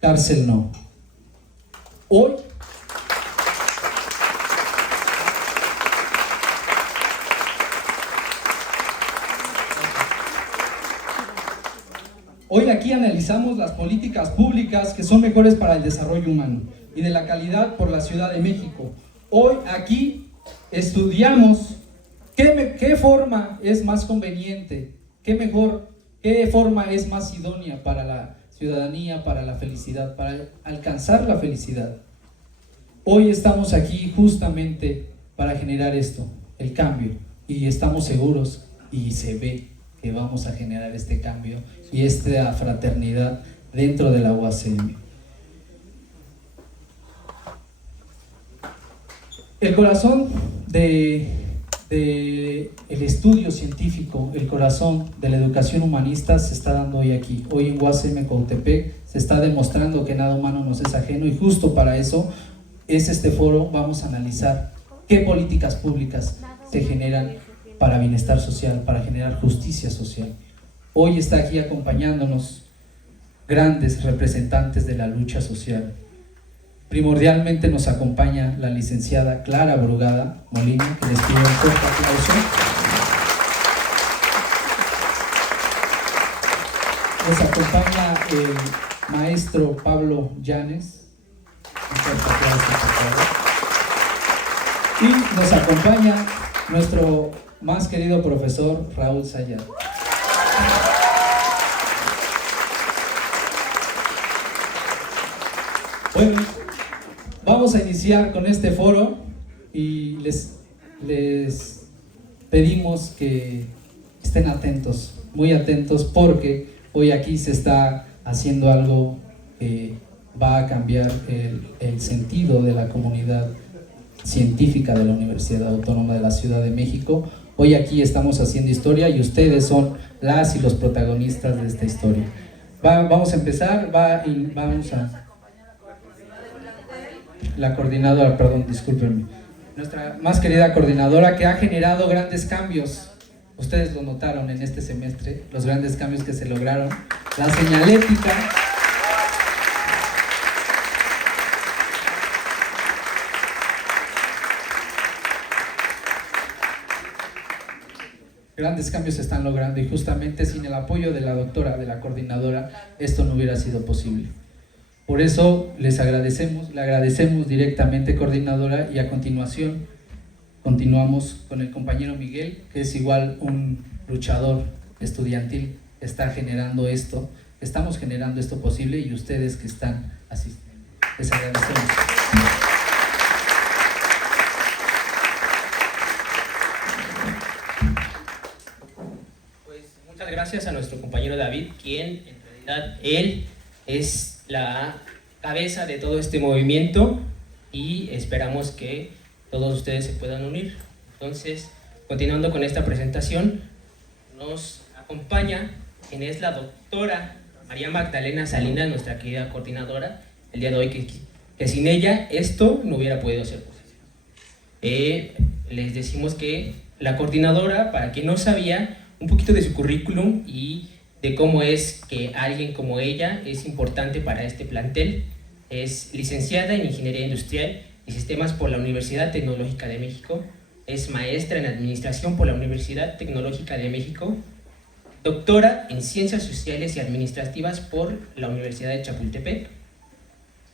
cárcel no. Hoy aquí analizamos las políticas públicas que son mejores para el desarrollo humano y de la calidad por la Ciudad de México. Hoy aquí estudiamos qué forma es más conveniente, qué forma es más idónea para la ciudadanía, para la felicidad, para alcanzar la felicidad. Hoy estamos aquí justamente para generar esto, el cambio, y estamos seguros y se ve que vamos a generar este cambio y esta fraternidad dentro de la UACM. El corazón del estudio científico, el corazón de la educación humanista se está dando hoy aquí. Hoy en UACM Cuautepec se está demostrando que nada humano nos es ajeno, y justo para eso es este foro. Vamos a analizar qué políticas públicas se generan para bienestar social, para generar justicia social. Hoy está aquí acompañándonos grandes representantes de la lucha social. Primordialmente nos acompaña la licenciada Clara Brugada Molina, que les pido un fuerte aplauso. Nos acompaña el maestro Pablo Llanes. Un fuerte aplauso, por favor. Y nos acompaña nuestro más querido profesor Raúl Sayat. Bueno, vamos a iniciar con este foro y les pedimos que estén atentos, muy atentos, porque hoy aquí se está haciendo algo que va a cambiar el sentido de la comunidad científica de la Universidad Autónoma de la Ciudad de México. Hoy aquí estamos haciendo historia y ustedes son las y los protagonistas de esta historia. Vamos a empezar, vamos a... La coordinadora, perdón, discúlpenme. Nuestra más querida coordinadora, que ha generado grandes cambios. Ustedes lo notaron en este semestre, los grandes cambios que se lograron. La señalética. Grandes cambios se están logrando, y justamente sin el apoyo de la doctora, de la coordinadora, esto no hubiera sido posible. Por eso le agradecemos directamente, coordinadora, y a continuación continuamos con el compañero Miguel, que es igual un luchador estudiantil. Está generando esto, estamos generando esto posible, y ustedes que están asistiendo. Les agradecemos. Gracias a nuestro compañero David, quien en realidad él es la cabeza de todo este movimiento, y esperamos que todos ustedes se puedan unir. Entonces, continuando con esta presentación, nos acompaña quien es la doctora María Magdalena Salinas, nuestra querida coordinadora, el día de hoy, que sin ella esto no hubiera podido ser posible. Les decimos que la coordinadora, para quien no sabía, un poquito de su currículum y de cómo es que alguien como ella es importante para este plantel. Es licenciada en Ingeniería Industrial y Sistemas por la Universidad Tecnológica de México, es maestra en Administración por la Universidad Tecnológica de México, doctora en Ciencias Sociales y Administrativas por la Universidad de Chapultepec,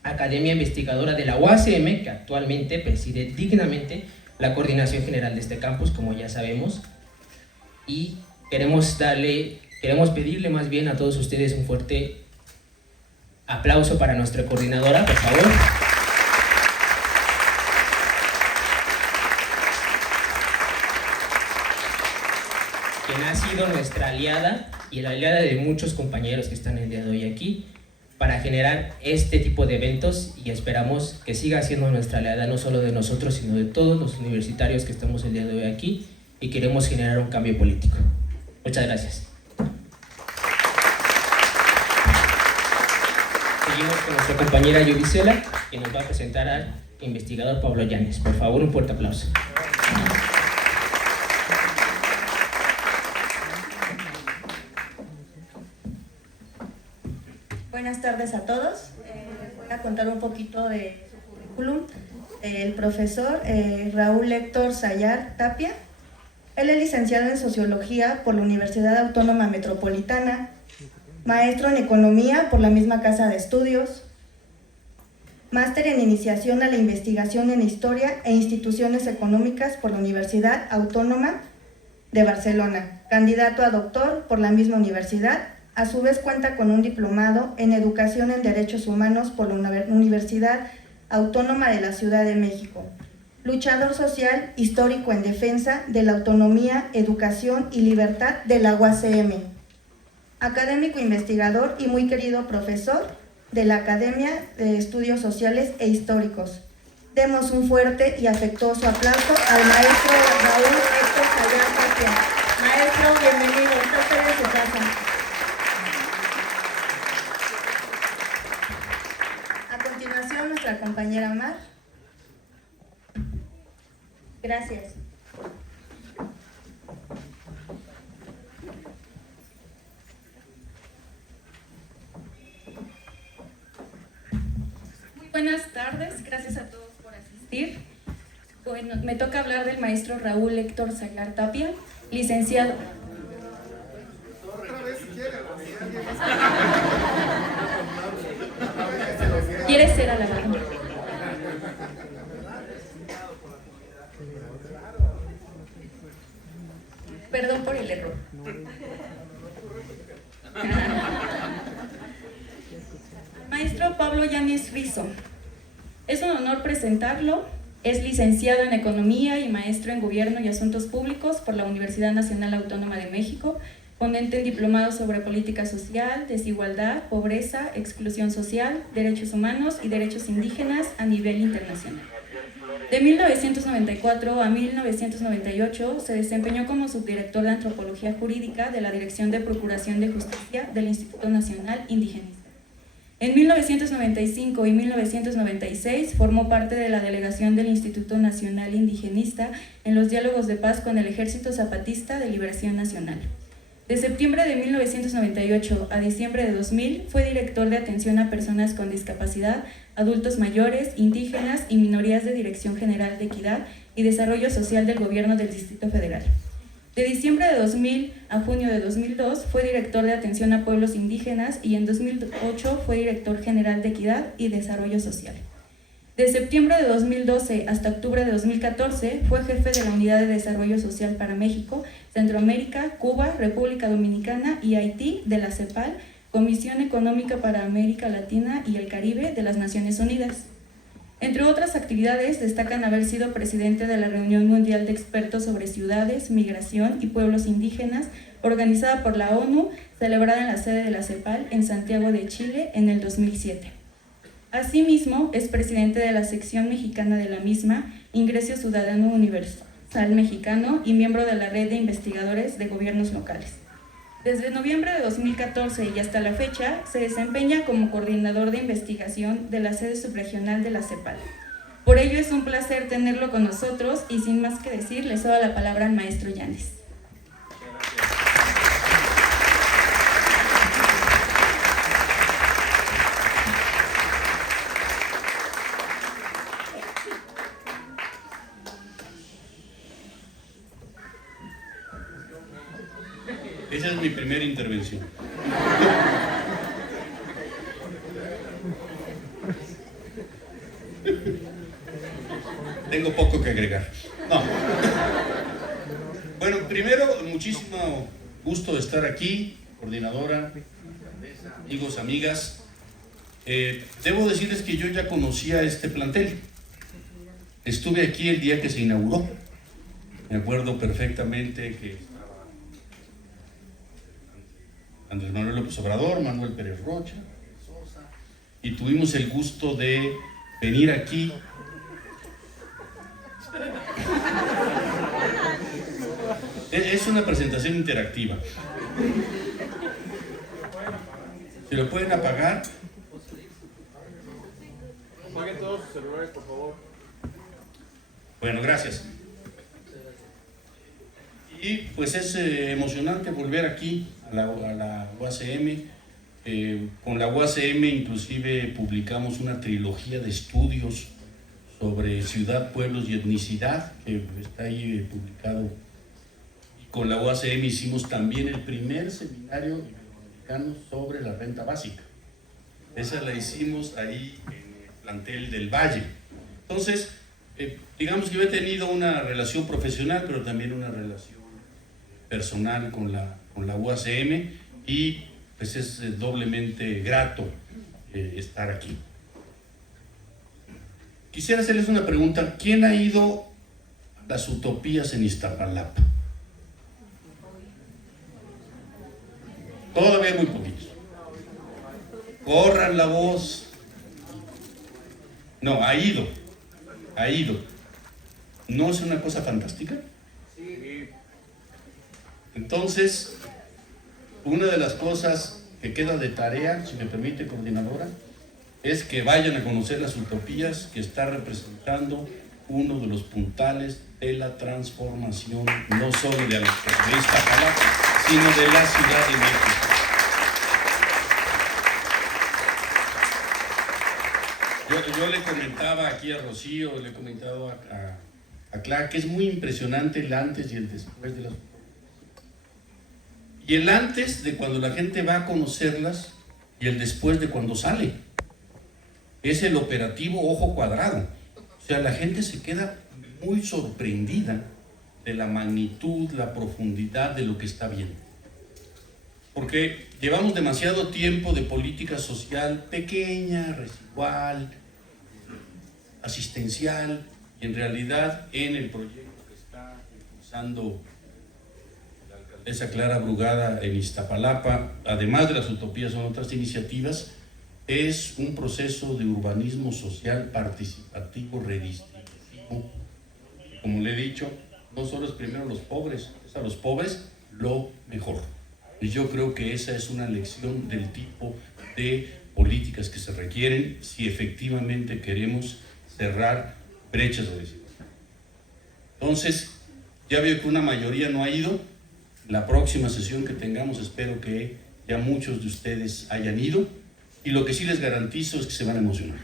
academia investigadora de la UACM, que actualmente preside dignamente la coordinación general de este campus, como ya sabemos, y queremos pedirle más bien a todos ustedes un fuerte aplauso para nuestra coordinadora, por favor. Quien ha sido nuestra aliada y la aliada de muchos compañeros que están el día de hoy aquí para generar este tipo de eventos, y esperamos que siga siendo nuestra aliada, no solo de nosotros, sino de todos los universitarios que estamos el día de hoy aquí y queremos generar un cambio político. Muchas gracias. Seguimos con nuestra compañera Yubicela, que nos va a presentar al investigador Pablo Llanes. Por favor, un fuerte aplauso. Buenas tardes a todos. Les voy a contar un poquito de su currículum. El profesor Raúl Héctor Sayar Tapia. Él es licenciado en Sociología por la Universidad Autónoma Metropolitana, maestro en Economía por la misma Casa de Estudios, máster en Iniciación a la Investigación en Historia e Instituciones Económicas por la Universidad Autónoma de Barcelona, candidato a doctor por la misma universidad. A su vez cuenta con un diplomado en Educación en Derechos Humanos por la Universidad Autónoma de la Ciudad de México. Luchador social histórico en defensa de la autonomía, educación y libertad de la UACM. Académico investigador y muy querido profesor de la Academia de Estudios Sociales e Históricos. Demos un fuerte y afectuoso aplauso al maestro Raúl Héctor Sayar Tapia. Maestro, bienvenido, está usted en su casa. A continuación, nuestra compañera Mar. Gracias. Muy buenas tardes, gracias a todos por asistir. Bueno, me toca hablar del maestro Raúl Héctor Sayar Tapia, licenciado. ¿Quiere ser alabado? Perdón por el error. Maestro Pablo Yáñez Rizo. Es un honor presentarlo. Es licenciado en Economía y maestro en Gobierno y Asuntos Públicos por la Universidad Nacional Autónoma de México, ponente en diplomados sobre política social, desigualdad, pobreza, exclusión social, derechos humanos y derechos indígenas a nivel internacional. De 1994 a 1998 se desempeñó como subdirector de Antropología Jurídica de la Dirección de Procuración de Justicia del Instituto Nacional Indigenista. En 1995 y 1996 formó parte de la delegación del Instituto Nacional Indigenista en los diálogos de paz con el Ejército Zapatista de Liberación Nacional. De septiembre de 1998 a diciembre de 2000 fue director de atención a personas con discapacidad, adultos mayores, indígenas y minorías de Dirección General de Equidad y Desarrollo Social del Gobierno del Distrito Federal. De diciembre de 2000 a junio de 2002 fue director de atención a pueblos indígenas y en 2008 fue director general de Equidad y Desarrollo Social. De septiembre de 2012 hasta octubre de 2014 fue jefe de la Unidad de Desarrollo Social para México, Centroamérica, Cuba, República Dominicana y Haití de la CEPAL, Comisión Económica para América Latina y el Caribe de las Naciones Unidas. Entre otras actividades, destacan haber sido presidente de la Reunión Mundial de Expertos sobre Ciudades, Migración y Pueblos Indígenas, organizada por la ONU, celebrada en la sede de la CEPAL en Santiago de Chile en el 2007. Asimismo, es presidente de la sección mexicana de la misma, Ingreso Ciudadano Universal Mexicano, y miembro de la Red de Investigadores de Gobiernos Locales. Desde noviembre de 2014 y hasta la fecha, se desempeña como coordinador de investigación de la sede subregional de la CEPAL. Por ello es un placer tenerlo con nosotros y sin más que decir, le cedo la palabra al maestro Yáñez. Esa es mi primera intervención. Tengo poco que agregar. No. Bueno, primero, muchísimo gusto de estar aquí, coordinadora, amigos, amigas. Debo decirles que yo ya conocía este plantel. Estuve aquí el día que se inauguró. Me acuerdo perfectamente que Andrés Manuel López Obrador, Manuel Pérez Rocha, y tuvimos el gusto de venir aquí es una presentación interactiva. ¿Se lo pueden apagar? Apaguen todos sus celulares, por favor. Bueno, gracias. Y pues es emocionante volver aquí a la UACM. Con la UACM inclusive publicamos una trilogía de estudios sobre ciudad, pueblos y etnicidad, que está ahí publicado. Y con la UACM hicimos también el primer seminario iberoamericano sobre la renta básica. Esa la hicimos ahí en el plantel del Valle. Entonces, digamos que yo he tenido una relación profesional, pero también una relación personal con la UACM, y pues es doblemente grato estar aquí. Quisiera hacerles una pregunta. ¿Quién ha ido a las utopías en Iztapalapa? Todavía muy poquitos. Corran la voz. No, ha ido. ¿No es una cosa fantástica? Entonces, una de las cosas que queda de tarea, si me permite, coordinadora, es que vayan a conocer las utopías que está representando uno de los puntales de la transformación, no solo de Iztapalapa, sino de la Ciudad de México. Yo le comentaba aquí a Rocío, le he comentado a Clara, que es muy impresionante el antes y el después de las utopías. Y el antes de cuando la gente va a conocerlas y el después de cuando sale. Es el operativo ojo cuadrado. O sea, la gente se queda muy sorprendida de la magnitud, la profundidad de lo que está viendo. Porque llevamos demasiado tiempo de política social pequeña, residual, asistencial, y en realidad en el proyecto que está impulsando la alcaldesa Clara Brugada en Iztapalapa, además de las utopías, son otras iniciativas. Es un proceso de urbanismo social participativo, redistributivo. Como le he dicho, no solo es primero los pobres, es a los pobres lo mejor. Y yo creo que esa es una lección del tipo de políticas que se requieren si efectivamente queremos cerrar brechas de desigualdad. Entonces, ya veo que una mayoría no ha ido. La próxima sesión que tengamos, espero que ya muchos de ustedes hayan ido. Y lo que sí les garantizo es que se van a emocionar.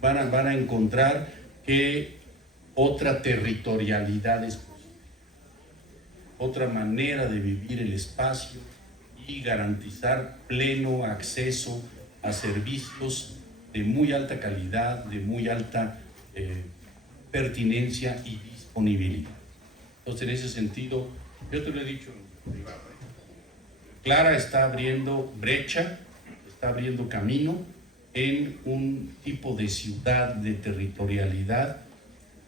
Van a encontrar que otra territorialidad es posible, otra manera de vivir el espacio y garantizar pleno acceso a servicios de muy alta calidad, de muy alta pertinencia y disponibilidad. Entonces, en ese sentido, yo te lo he dicho en privado, Clara está abriendo brecha, está abriendo camino en un tipo de ciudad, de territorialidad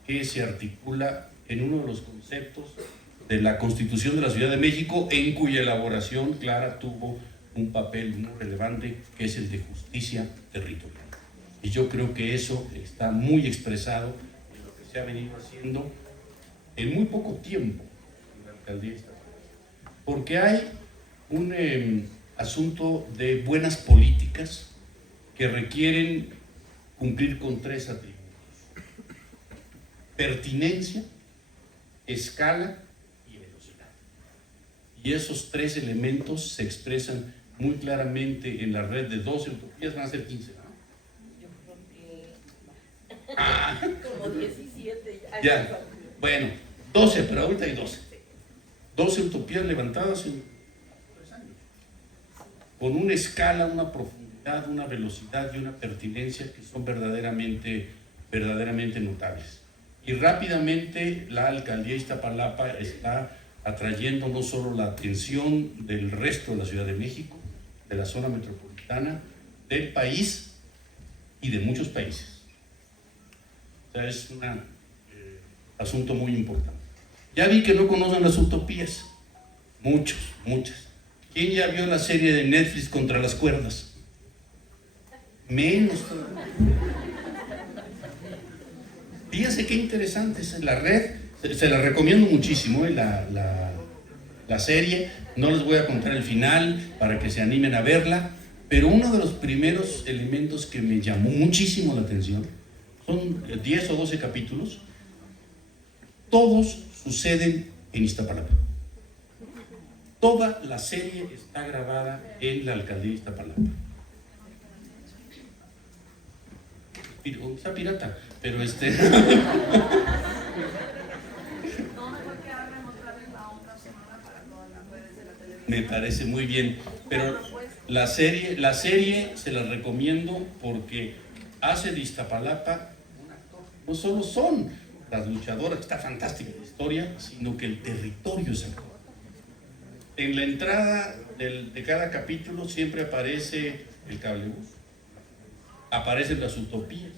que se articula en uno de los conceptos de la Constitución de la Ciudad de México, en cuya elaboración Clara tuvo un papel muy relevante, que es el de justicia territorial. Y yo creo que eso está muy expresado en lo que se ha venido haciendo en muy poco tiempo en la alcaldía estatal. Porque hay un asunto de buenas políticas que requieren cumplir con tres atributos: pertinencia, escala y velocidad. Y esos tres elementos se expresan muy claramente en la red de 12 utopías, van a ser 15, ¿no? Como 17 ya. Bueno, 12, pero ahorita hay 12. 12 utopías levantadas en 3 años. Con una escala, una profundidad, una velocidad y una pertinencia que son verdaderamente notables. Y rápidamente la alcaldía de Iztapalapa está atrayendo no solo la atención del resto de la Ciudad de México, de la zona metropolitana, del país y de muchos países. O sea, es un asunto muy importante. Ya vi que no conocen las utopías. Muchas. ¿Quién ya vio la serie de Netflix Contra las Cuerdas? Menos. Fíjense qué interesante es la red. Se la recomiendo muchísimo, la serie. No les voy a contar el final para que se animen a verla, pero uno de los primeros elementos que me llamó muchísimo la atención, son 10 o 12 capítulos, todos suceden en Iztapalapa. Toda la serie está grabada en la alcaldía de Iztapalapa. Está pirata, pero me parece muy bien, pero la serie se la recomiendo porque hace de Iztapalapa no solo son las luchadoras, está fantástica la historia, sino que el territorio es actual. En la entrada de cada capítulo siempre aparece el cablebús, aparecen las utopías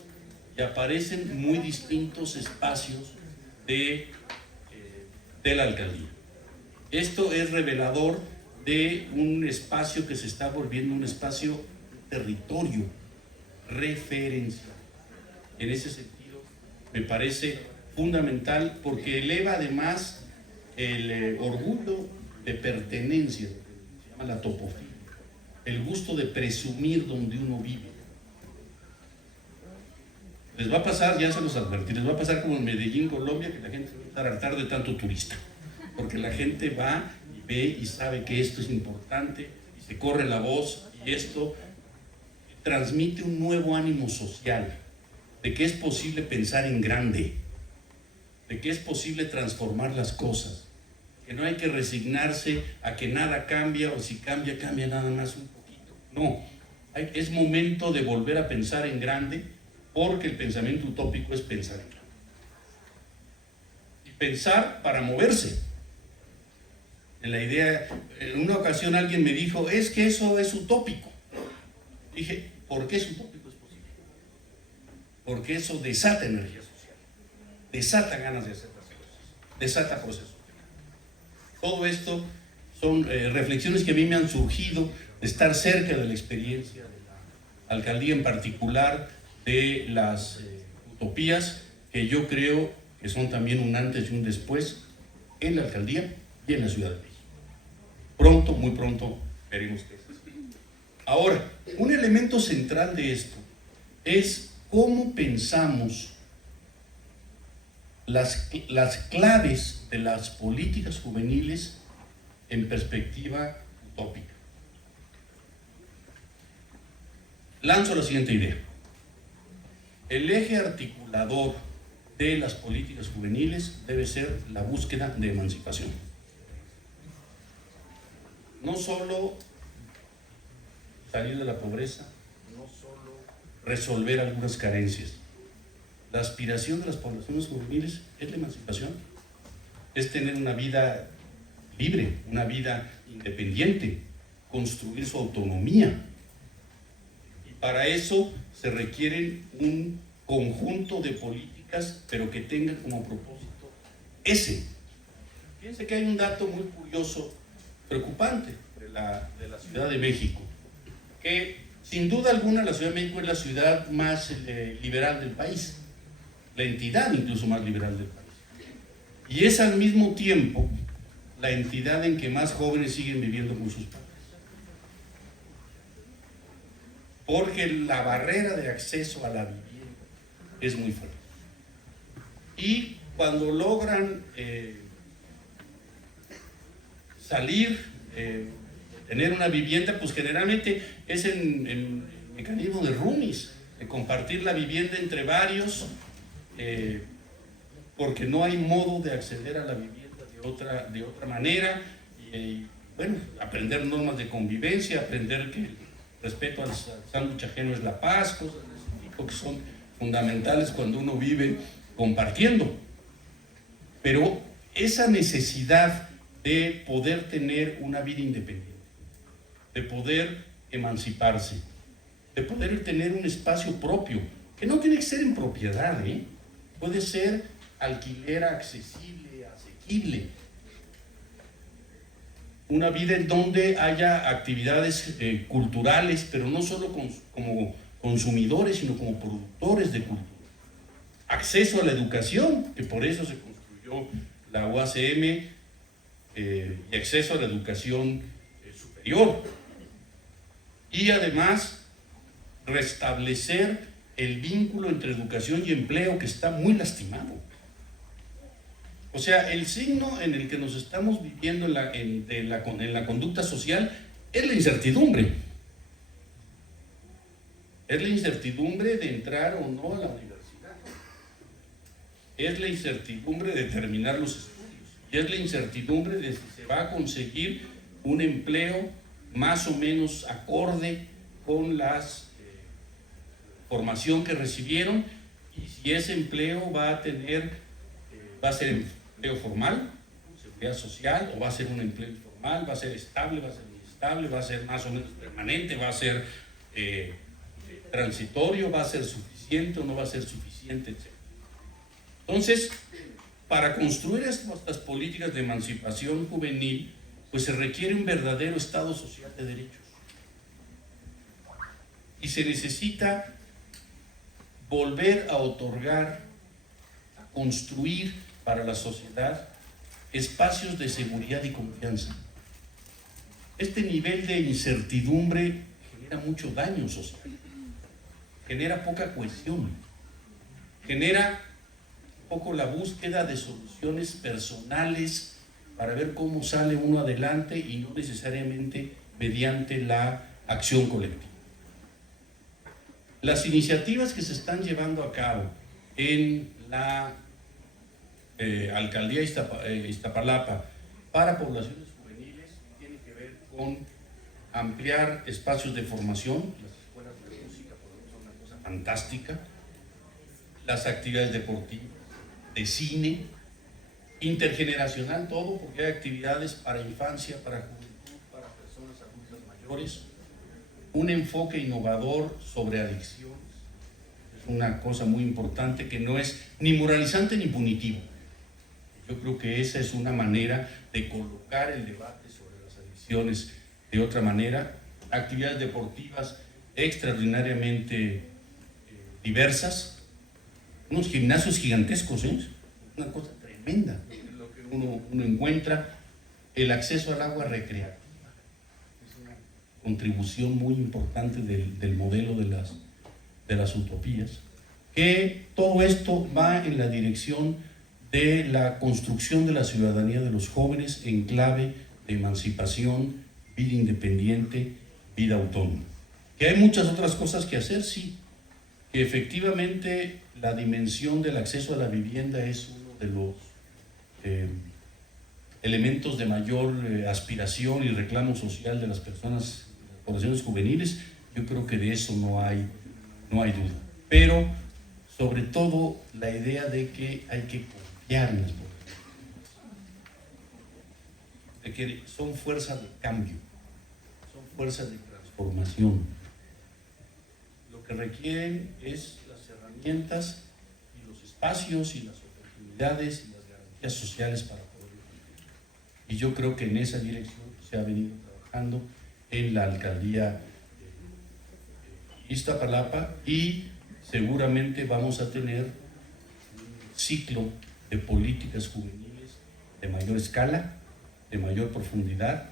y aparecen muy distintos espacios de la alcaldía. Esto es revelador de un espacio que se está volviendo un espacio territorio referencial. En ese sentido me parece fundamental porque eleva además el orgullo de pertenencia, se llama la topofilia, el gusto de presumir donde uno vive. Les va a pasar, ya se los advertí, les va a pasar como en Medellín, Colombia, que la gente va a estar hartar de tanto turista, porque la gente va y ve y sabe que esto es importante, y se corre la voz, y esto transmite un nuevo ánimo social, de que es posible pensar en grande, de que es posible transformar las cosas, que no hay que resignarse a que nada cambia, o si cambia, cambia nada más un poquito. No, es momento de volver a pensar en grande, porque el pensamiento utópico es pensar en grande. Y pensar para moverse. En la idea, en una ocasión alguien me dijo, es que eso es utópico. Dije, ¿por qué es utópico? Es posible. Porque eso desata energía social, desata ganas de hacer las cosas, desata procesos. Todo esto son reflexiones que a mí me han surgido de estar cerca de la experiencia de la alcaldía, en particular de las utopías, que yo creo que son también un antes y un después en la alcaldía y en la Ciudad de México. Pronto, muy pronto, veremos qué es esto. Ahora, un elemento central de esto es cómo pensamos las claves de las políticas juveniles en perspectiva utópica. Lanzo la siguiente idea. El eje articulador de las políticas juveniles debe ser la búsqueda de emancipación. No solo salir de la pobreza, no solo resolver algunas carencias. La aspiración de las poblaciones juveniles es la emancipación, es tener una vida libre, una vida independiente, construir su autonomía. Y para eso se requieren un conjunto de políticas, pero que tengan como propósito ese. Fíjense que hay un dato muy curioso, preocupante de la Ciudad de México, que sin duda alguna la Ciudad de México es la ciudad más liberal del país, la entidad incluso más liberal del país, y es al mismo tiempo la entidad en que más jóvenes siguen viviendo con sus padres, porque la barrera de acceso a la vivienda es muy fuerte, y cuando logran salir, tener una vivienda, pues generalmente es en mecanismo de roomies, de compartir la vivienda entre varios, porque no hay modo de acceder a la vivienda de otra manera, y bueno, aprender normas de convivencia, aprender que el respeto al sándwich ajeno es la paz, cosas de ese tipo que son fundamentales cuando uno vive compartiendo. Pero esa necesidad de poder tener una vida independiente, de poder emanciparse, de poder tener un espacio propio, que no tiene que ser en propiedad, puede ser alquiler accesible, asequible, una vida en donde haya actividades culturales, pero no solo como consumidores, sino como productores de cultura. Acceso a la educación, que por eso se construyó la UACM, y acceso a la educación superior. Y además, restablecer el vínculo entre educación y empleo, que está muy lastimado. O sea, el signo en el que nos estamos viviendo en la conducta social es la incertidumbre. Es la incertidumbre de entrar o no a la universidad. Es la incertidumbre de terminar los estudios. Y es la incertidumbre de si se va a conseguir un empleo más o menos acorde con la formación que recibieron, y si ese empleo va a ser empleo formal, seguridad social, o va a ser un empleo informal, va a ser estable, va a ser inestable, va a ser más o menos permanente, va a ser transitorio, va a ser suficiente o no va a ser suficiente, etc. Entonces, para construir estas políticas de emancipación juvenil, pues se requiere un verdadero Estado social de derechos. Y se necesita volver a otorgar, a construir para la sociedad espacios de seguridad y confianza. Este nivel de incertidumbre genera mucho daño social, genera poca cohesión, genera un poco la búsqueda de soluciones personales para ver cómo sale uno adelante y no necesariamente mediante la acción colectiva. Las iniciativas que se están llevando a cabo en la Alcaldía Iztapalapa para poblaciones juveniles tienen que ver con ampliar espacios de formación. Las escuelas de música, por ejemplo, son una cosa fantástica. Las actividades deportivas, de cine, intergeneracional todo, porque hay actividades para infancia, para juventud, para personas adultas mayores. Un enfoque innovador sobre adicciones. Es una cosa muy importante que no es ni moralizante ni punitivo. Yo creo que esa es una manera de colocar el debate sobre las adicciones de otra manera. Actividades deportivas extraordinariamente diversas. Unos gimnasios gigantescos, una cosa tremenda lo que uno encuentra. El acceso al agua recreativa. Contribución muy importante del modelo de las utopías, que todo esto va en la dirección de la construcción de la ciudadanía de los jóvenes en clave de emancipación, vida independiente, vida autónoma. Que hay muchas otras cosas que hacer, sí, que efectivamente la dimensión del acceso a la vivienda es uno de los elementos de mayor aspiración y reclamo social de las personas, poblaciones juveniles. Yo creo que de eso no hay duda, pero sobre todo la idea de que hay que confiar en las poblaciones, de que son fuerzas de cambio, son fuerzas de transformación. Lo que requieren es las herramientas y los espacios y las oportunidades y las garantías sociales para poderlo cumplir. Y yo creo que en esa dirección se ha venido trabajando en la alcaldía de Iztapalapa, y seguramente vamos a tener un ciclo de políticas juveniles de mayor escala, de mayor profundidad,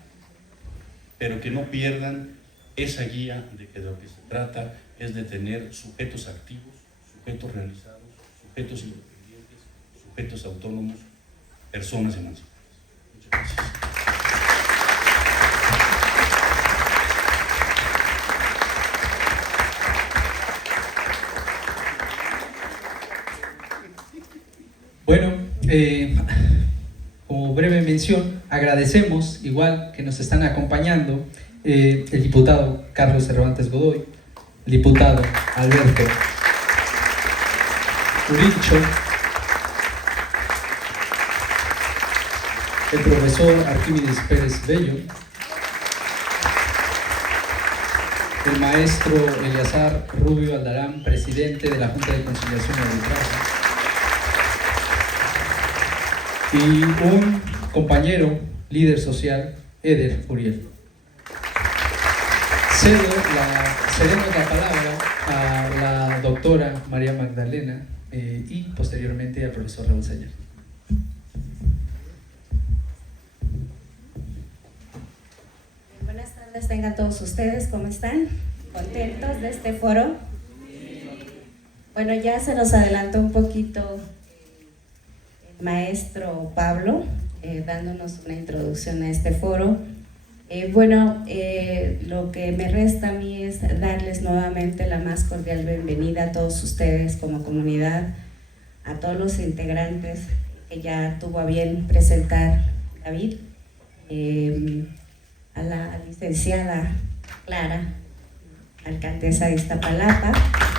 pero que no pierdan esa guía de que de lo que se trata es de tener sujetos activos, sujetos realizados, sujetos independientes, sujetos autónomos, personas emancipadas. Muchas gracias. Bueno, como breve mención, agradecemos igual que nos están acompañando el diputado Carlos Cervantes Godoy, el diputado Alberto Uricho, el profesor Arquímedes Pérez Bello, el maestro Eleazar Rubio Aldarán, presidente de la Junta de Conciliación y Arbitraje, y un compañero, líder social, Eder Uriel. Cedemos la palabra a la doctora María Magdalena y posteriormente al profesor Raúl Sayar. Buenas tardes tengan todos ustedes, ¿cómo están? ¿Contentos de este foro? Bueno, ya se nos adelantó un poquito maestro Pablo, dándonos una introducción a este foro. Lo que me resta a mí es darles nuevamente la más cordial bienvenida a todos ustedes como comunidad, a todos los integrantes que ya tuvo a bien presentar David, a la licenciada Clara, alcaldesa de Iztapalapa,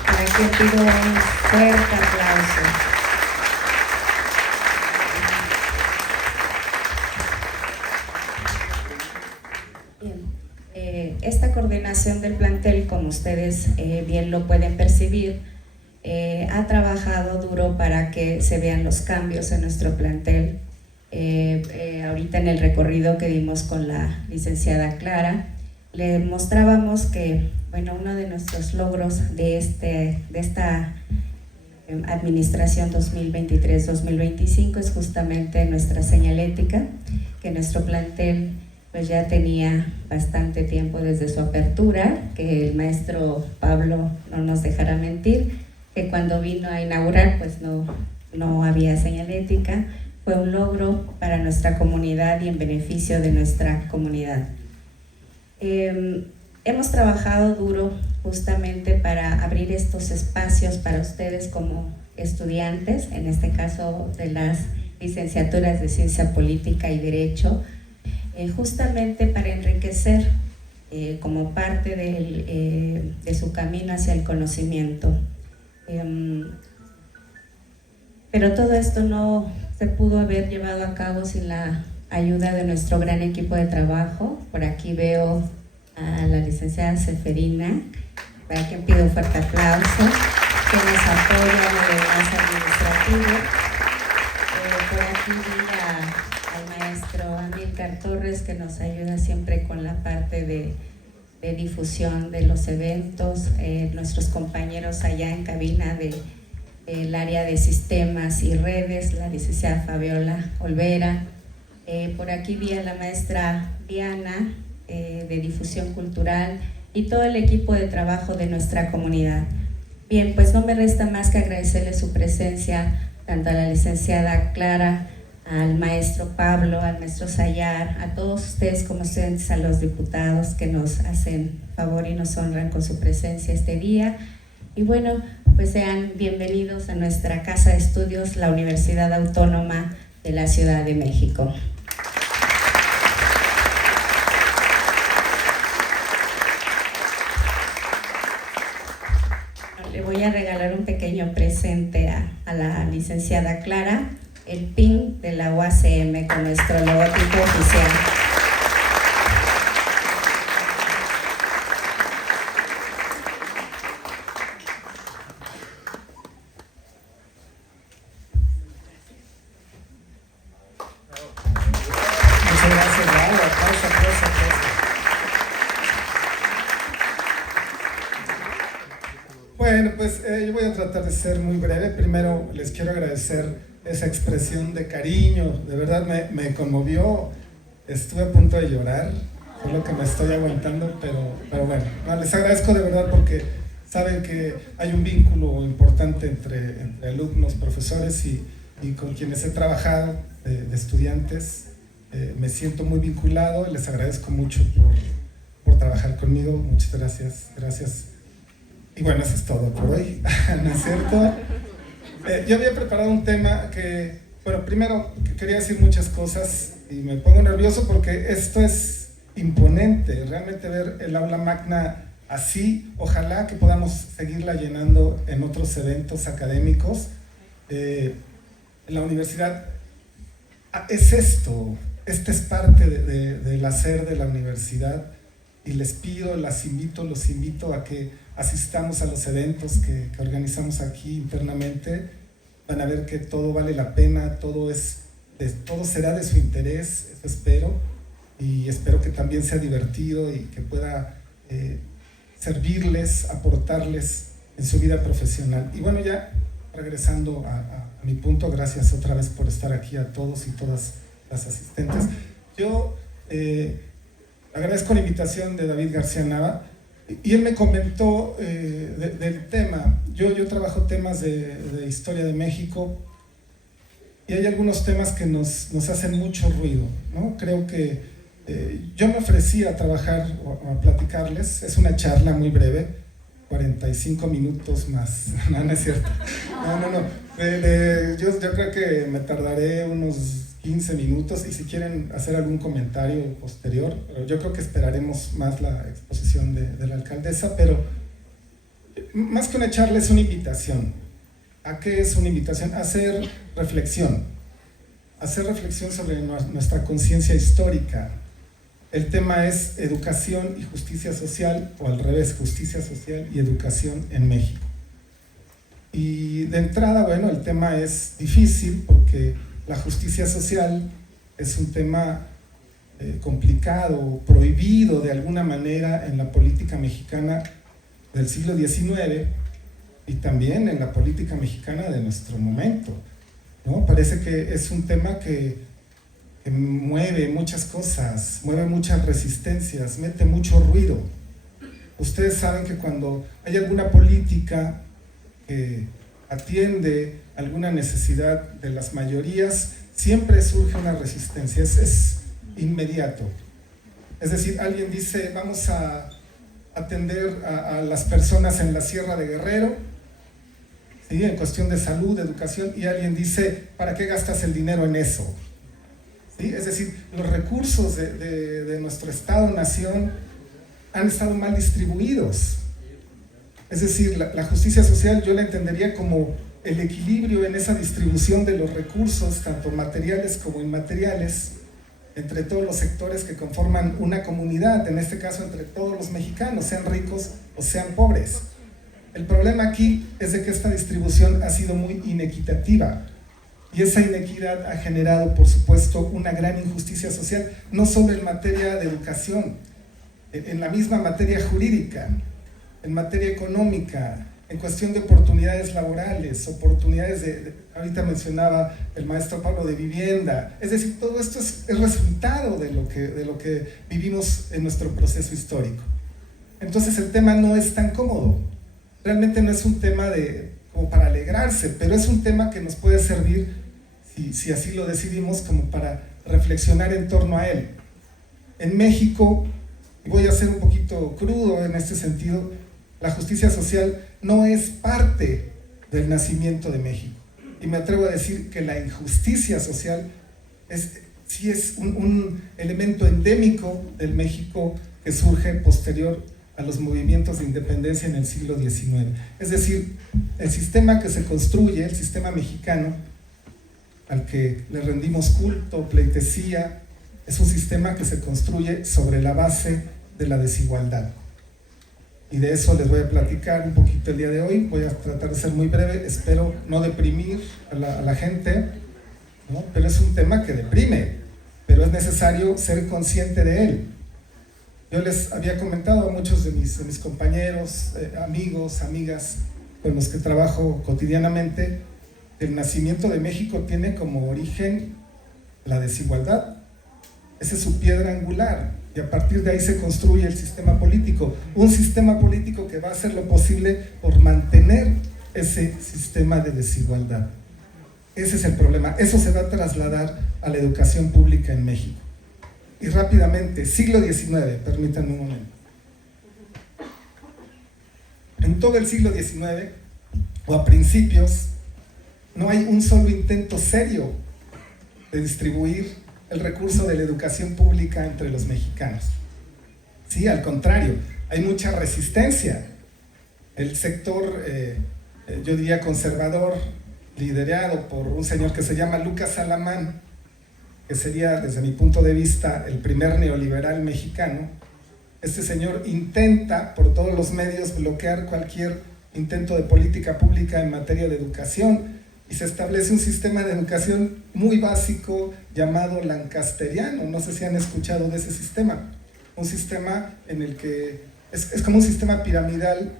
para quien pido un fuerte aplauso. Esta coordinación del plantel, como ustedes bien lo pueden percibir, ha trabajado duro para que se vean los cambios en nuestro plantel. Ahorita en el recorrido que dimos con la licenciada Clara, le mostrábamos que uno de nuestros logros de esta administración 2023-2025 es justamente nuestra señalética, que nuestro plantel pues ya tenía bastante tiempo desde su apertura, que el maestro Pablo no nos dejará mentir, que cuando vino a inaugurar pues no había señalética. Fue un logro para nuestra comunidad y en beneficio de nuestra comunidad. Hemos trabajado duro justamente para abrir estos espacios para ustedes como estudiantes, en este caso de las licenciaturas de Ciencia Política y Derecho, justamente para enriquecer como parte de su camino hacia el conocimiento. Pero todo esto no se pudo haber llevado a cabo sin la ayuda de nuestro gran equipo de trabajo. Por aquí veo a la licenciada Seferina, para quien pido un fuerte aplauso, que nos apoya en lo demás administrativo. Por aquí vi al maestro Amílcar Torres, que nos ayuda siempre con la parte de difusión de los eventos, nuestros compañeros allá en cabina del área de sistemas y redes, la licenciada Fabiola Olvera. Por aquí vi a la maestra Diana, de difusión cultural, y todo el equipo de trabajo de nuestra comunidad. Bien, pues no me resta más que agradecerle su presencia, tanto a la licenciada Clara, al maestro Pablo, al maestro Sayar, a todos ustedes como estudiantes, a los diputados que nos hacen favor y nos honran con su presencia este día. Y bueno, pues sean bienvenidos a nuestra casa de estudios, la Universidad Autónoma de la Ciudad de México. Le voy a regalar un pequeño presente a la licenciada Clara, el pin de la UACM con nuestro logotipo oficial. Muchas gracias, bravo, aplauso. Bueno, pues yo voy a tratar de ser muy breve. Primero les quiero agradecer esa expresión de cariño, de verdad me conmovió, estuve a punto de llorar, es lo que me estoy aguantando, pero bueno, les agradezco de verdad porque saben que hay un vínculo importante entre alumnos, profesores y con quienes he trabajado, de estudiantes. Me siento muy vinculado y les agradezco mucho por trabajar conmigo. Muchas gracias. Y bueno, eso es todo por hoy, ¿no es cierto? Yo había preparado un tema que, bueno, primero que quería decir muchas cosas y me pongo nervioso porque esto es imponente, realmente ver el aula magna así. Ojalá que podamos seguirla llenando en otros eventos académicos. La universidad es esto, este es parte del hacer de la universidad y les pido, los invito a que asistamos a los eventos que organizamos aquí internamente. Van a ver que todo vale la pena, todo será de su interés, eso espero, y espero que también sea divertido y que pueda servirles, aportarles en su vida profesional. Y bueno, ya regresando a mi punto, gracias otra vez por estar aquí a todos y todas las asistentes. Yo agradezco la invitación de David García Nava, y él me comentó del tema. Yo trabajo temas de historia de México. y hay algunos temas que nos hacen mucho ruido, ¿no? Creo que yo me ofrecí a trabajar o a platicarles, es una charla muy breve, 45 minutos más, no es cierto, no. Yo creo que me tardaré unos 15 minutos, y si quieren hacer algún comentario posterior, yo creo que esperaremos más la exposición de la alcaldesa, pero más que una charla es una invitación. ¿A qué es una invitación? A hacer reflexión sobre nuestra conciencia histórica. El tema es educación y justicia social, o al revés, justicia social y educación en México. Y de entrada, bueno, el tema es difícil porque la justicia social es un tema complicado, prohibido de alguna manera en la política mexicana del siglo XIX y también en la política mexicana de nuestro momento, ¿no? Parece que es un tema que mueve muchas cosas, mueve muchas resistencias, mete mucho ruido. Ustedes saben que cuando hay alguna política que atiende alguna necesidad de las mayorías, siempre surge una resistencia, es inmediato. Es decir, alguien dice, vamos a atender a las personas en la Sierra de Guerrero, ¿sí?, en cuestión de salud, de educación, y alguien dice, ¿para qué gastas el dinero en eso? ¿Sí? Es decir, los recursos de nuestro Estado-nación han estado mal distribuidos. Es decir, la justicia social yo la entendería como el equilibrio en esa distribución de los recursos, tanto materiales como inmateriales, entre todos los sectores que conforman una comunidad, en este caso entre todos los mexicanos, sean ricos o sean pobres. El problema aquí es de que esta distribución ha sido muy inequitativa, y esa inequidad ha generado, por supuesto, una gran injusticia social, no solo en materia de educación, en la misma materia jurídica, en materia económica, en cuestión de oportunidades laborales, oportunidades ahorita mencionaba el maestro Pablo, de vivienda. Es decir, todo esto es resultado de lo que vivimos en nuestro proceso histórico. Entonces el tema no es tan cómodo, realmente no es un tema como para alegrarse, pero es un tema que nos puede servir, si así lo decidimos, como para reflexionar en torno a él. En México, y voy a ser un poquito crudo en este sentido, la justicia social no es parte del nacimiento de México. Y me atrevo a decir que la injusticia social sí es un elemento endémico del México que surge posterior a los movimientos de independencia en el siglo XIX. Es decir, el sistema que se construye, el sistema mexicano, al que le rendimos culto, pleitesía, es un sistema que se construye sobre la base de la desigualdad. Y de eso les voy a platicar un poquito el día de hoy. Voy a tratar de ser muy breve, espero no deprimir a la gente, ¿no? Pero es un tema que deprime, pero es necesario ser consciente de él. Yo les había comentado a muchos de mis compañeros, amigos, amigas con los que trabajo cotidianamente, que el nacimiento de México tiene como origen la desigualdad. Esa es su piedra angular. Y a partir de ahí se construye el sistema político, un sistema político que va a hacer lo posible por mantener ese sistema de desigualdad. Ese es el problema, eso se va a trasladar a la educación pública en México. Y rápidamente, siglo XIX, permítanme un momento. En todo el siglo XIX, o a principios, no hay un solo intento serio de distribuir el recurso de la educación pública entre los mexicanos. Sí, al contrario, hay mucha resistencia. El sector, yo diría conservador, liderado por un señor que se llama Lucas Alamán, que sería, desde mi punto de vista, el primer neoliberal mexicano. Este señor intenta por todos los medios bloquear cualquier intento de política pública en materia de educación, y se establece un sistema de educación muy básico llamado lancasteriano. No sé si han escuchado de ese sistema. Un sistema en el que es como un sistema piramidal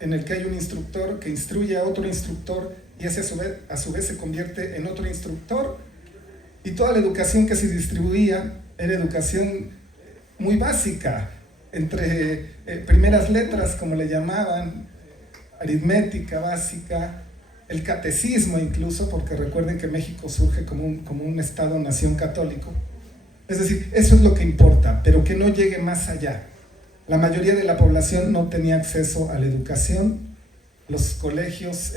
en el que hay un instructor que instruye a otro instructor, y ese a su vez se convierte en otro instructor, y toda la educación que se distribuía era educación muy básica, entre primeras letras, como le llamaban, aritmética básica, el catecismo incluso, porque recuerden que México surge como un Estado-nación católico. Es decir, eso es lo que importa, pero que no llegue más allá. La mayoría de la población no tenía acceso a la educación. Los colegios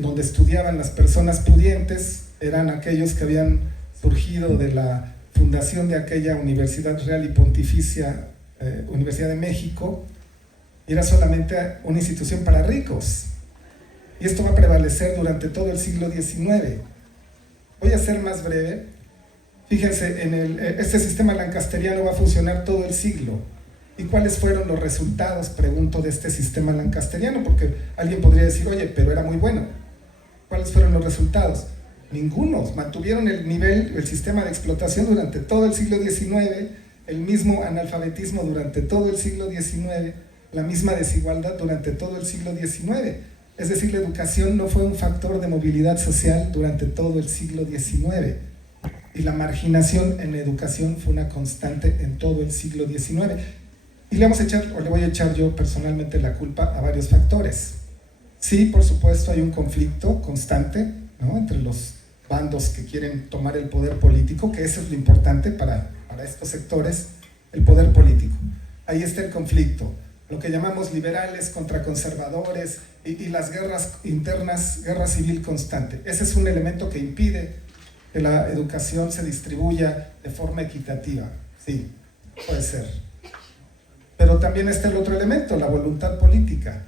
donde estudiaban las personas pudientes eran aquellos que habían surgido de la fundación de aquella Universidad Real y Pontificia, Universidad de México, y era solamente una institución para ricos. Y esto va a prevalecer durante todo el siglo XIX. Voy a ser más breve. Fíjense, este sistema lancasteriano va a funcionar todo el siglo. ¿Y cuáles fueron los resultados, pregunto, de este sistema lancasteriano? Porque alguien podría decir, oye, pero era muy bueno. ¿Cuáles fueron los resultados? Ninguno. Mantuvieron el nivel, el sistema de explotación durante todo el siglo XIX, el mismo analfabetismo durante todo el siglo XIX, la misma desigualdad durante todo el siglo XIX. Es decir, la educación no fue un factor de movilidad social durante todo el siglo XIX. Y la marginación en la educación fue una constante en todo el siglo XIX. Y le voy a echar yo personalmente la culpa a varios factores. Sí, por supuesto, hay un conflicto constante, ¿no?, entre los bandos que quieren tomar el poder político, que eso es lo importante para estos sectores, el poder político. Ahí está el conflicto, lo que llamamos liberales contra conservadores y las guerras internas, guerra civil constante. Ese es un elemento que impide que la educación se distribuya de forma equitativa. Sí, puede ser. Pero también está el otro elemento, la voluntad política.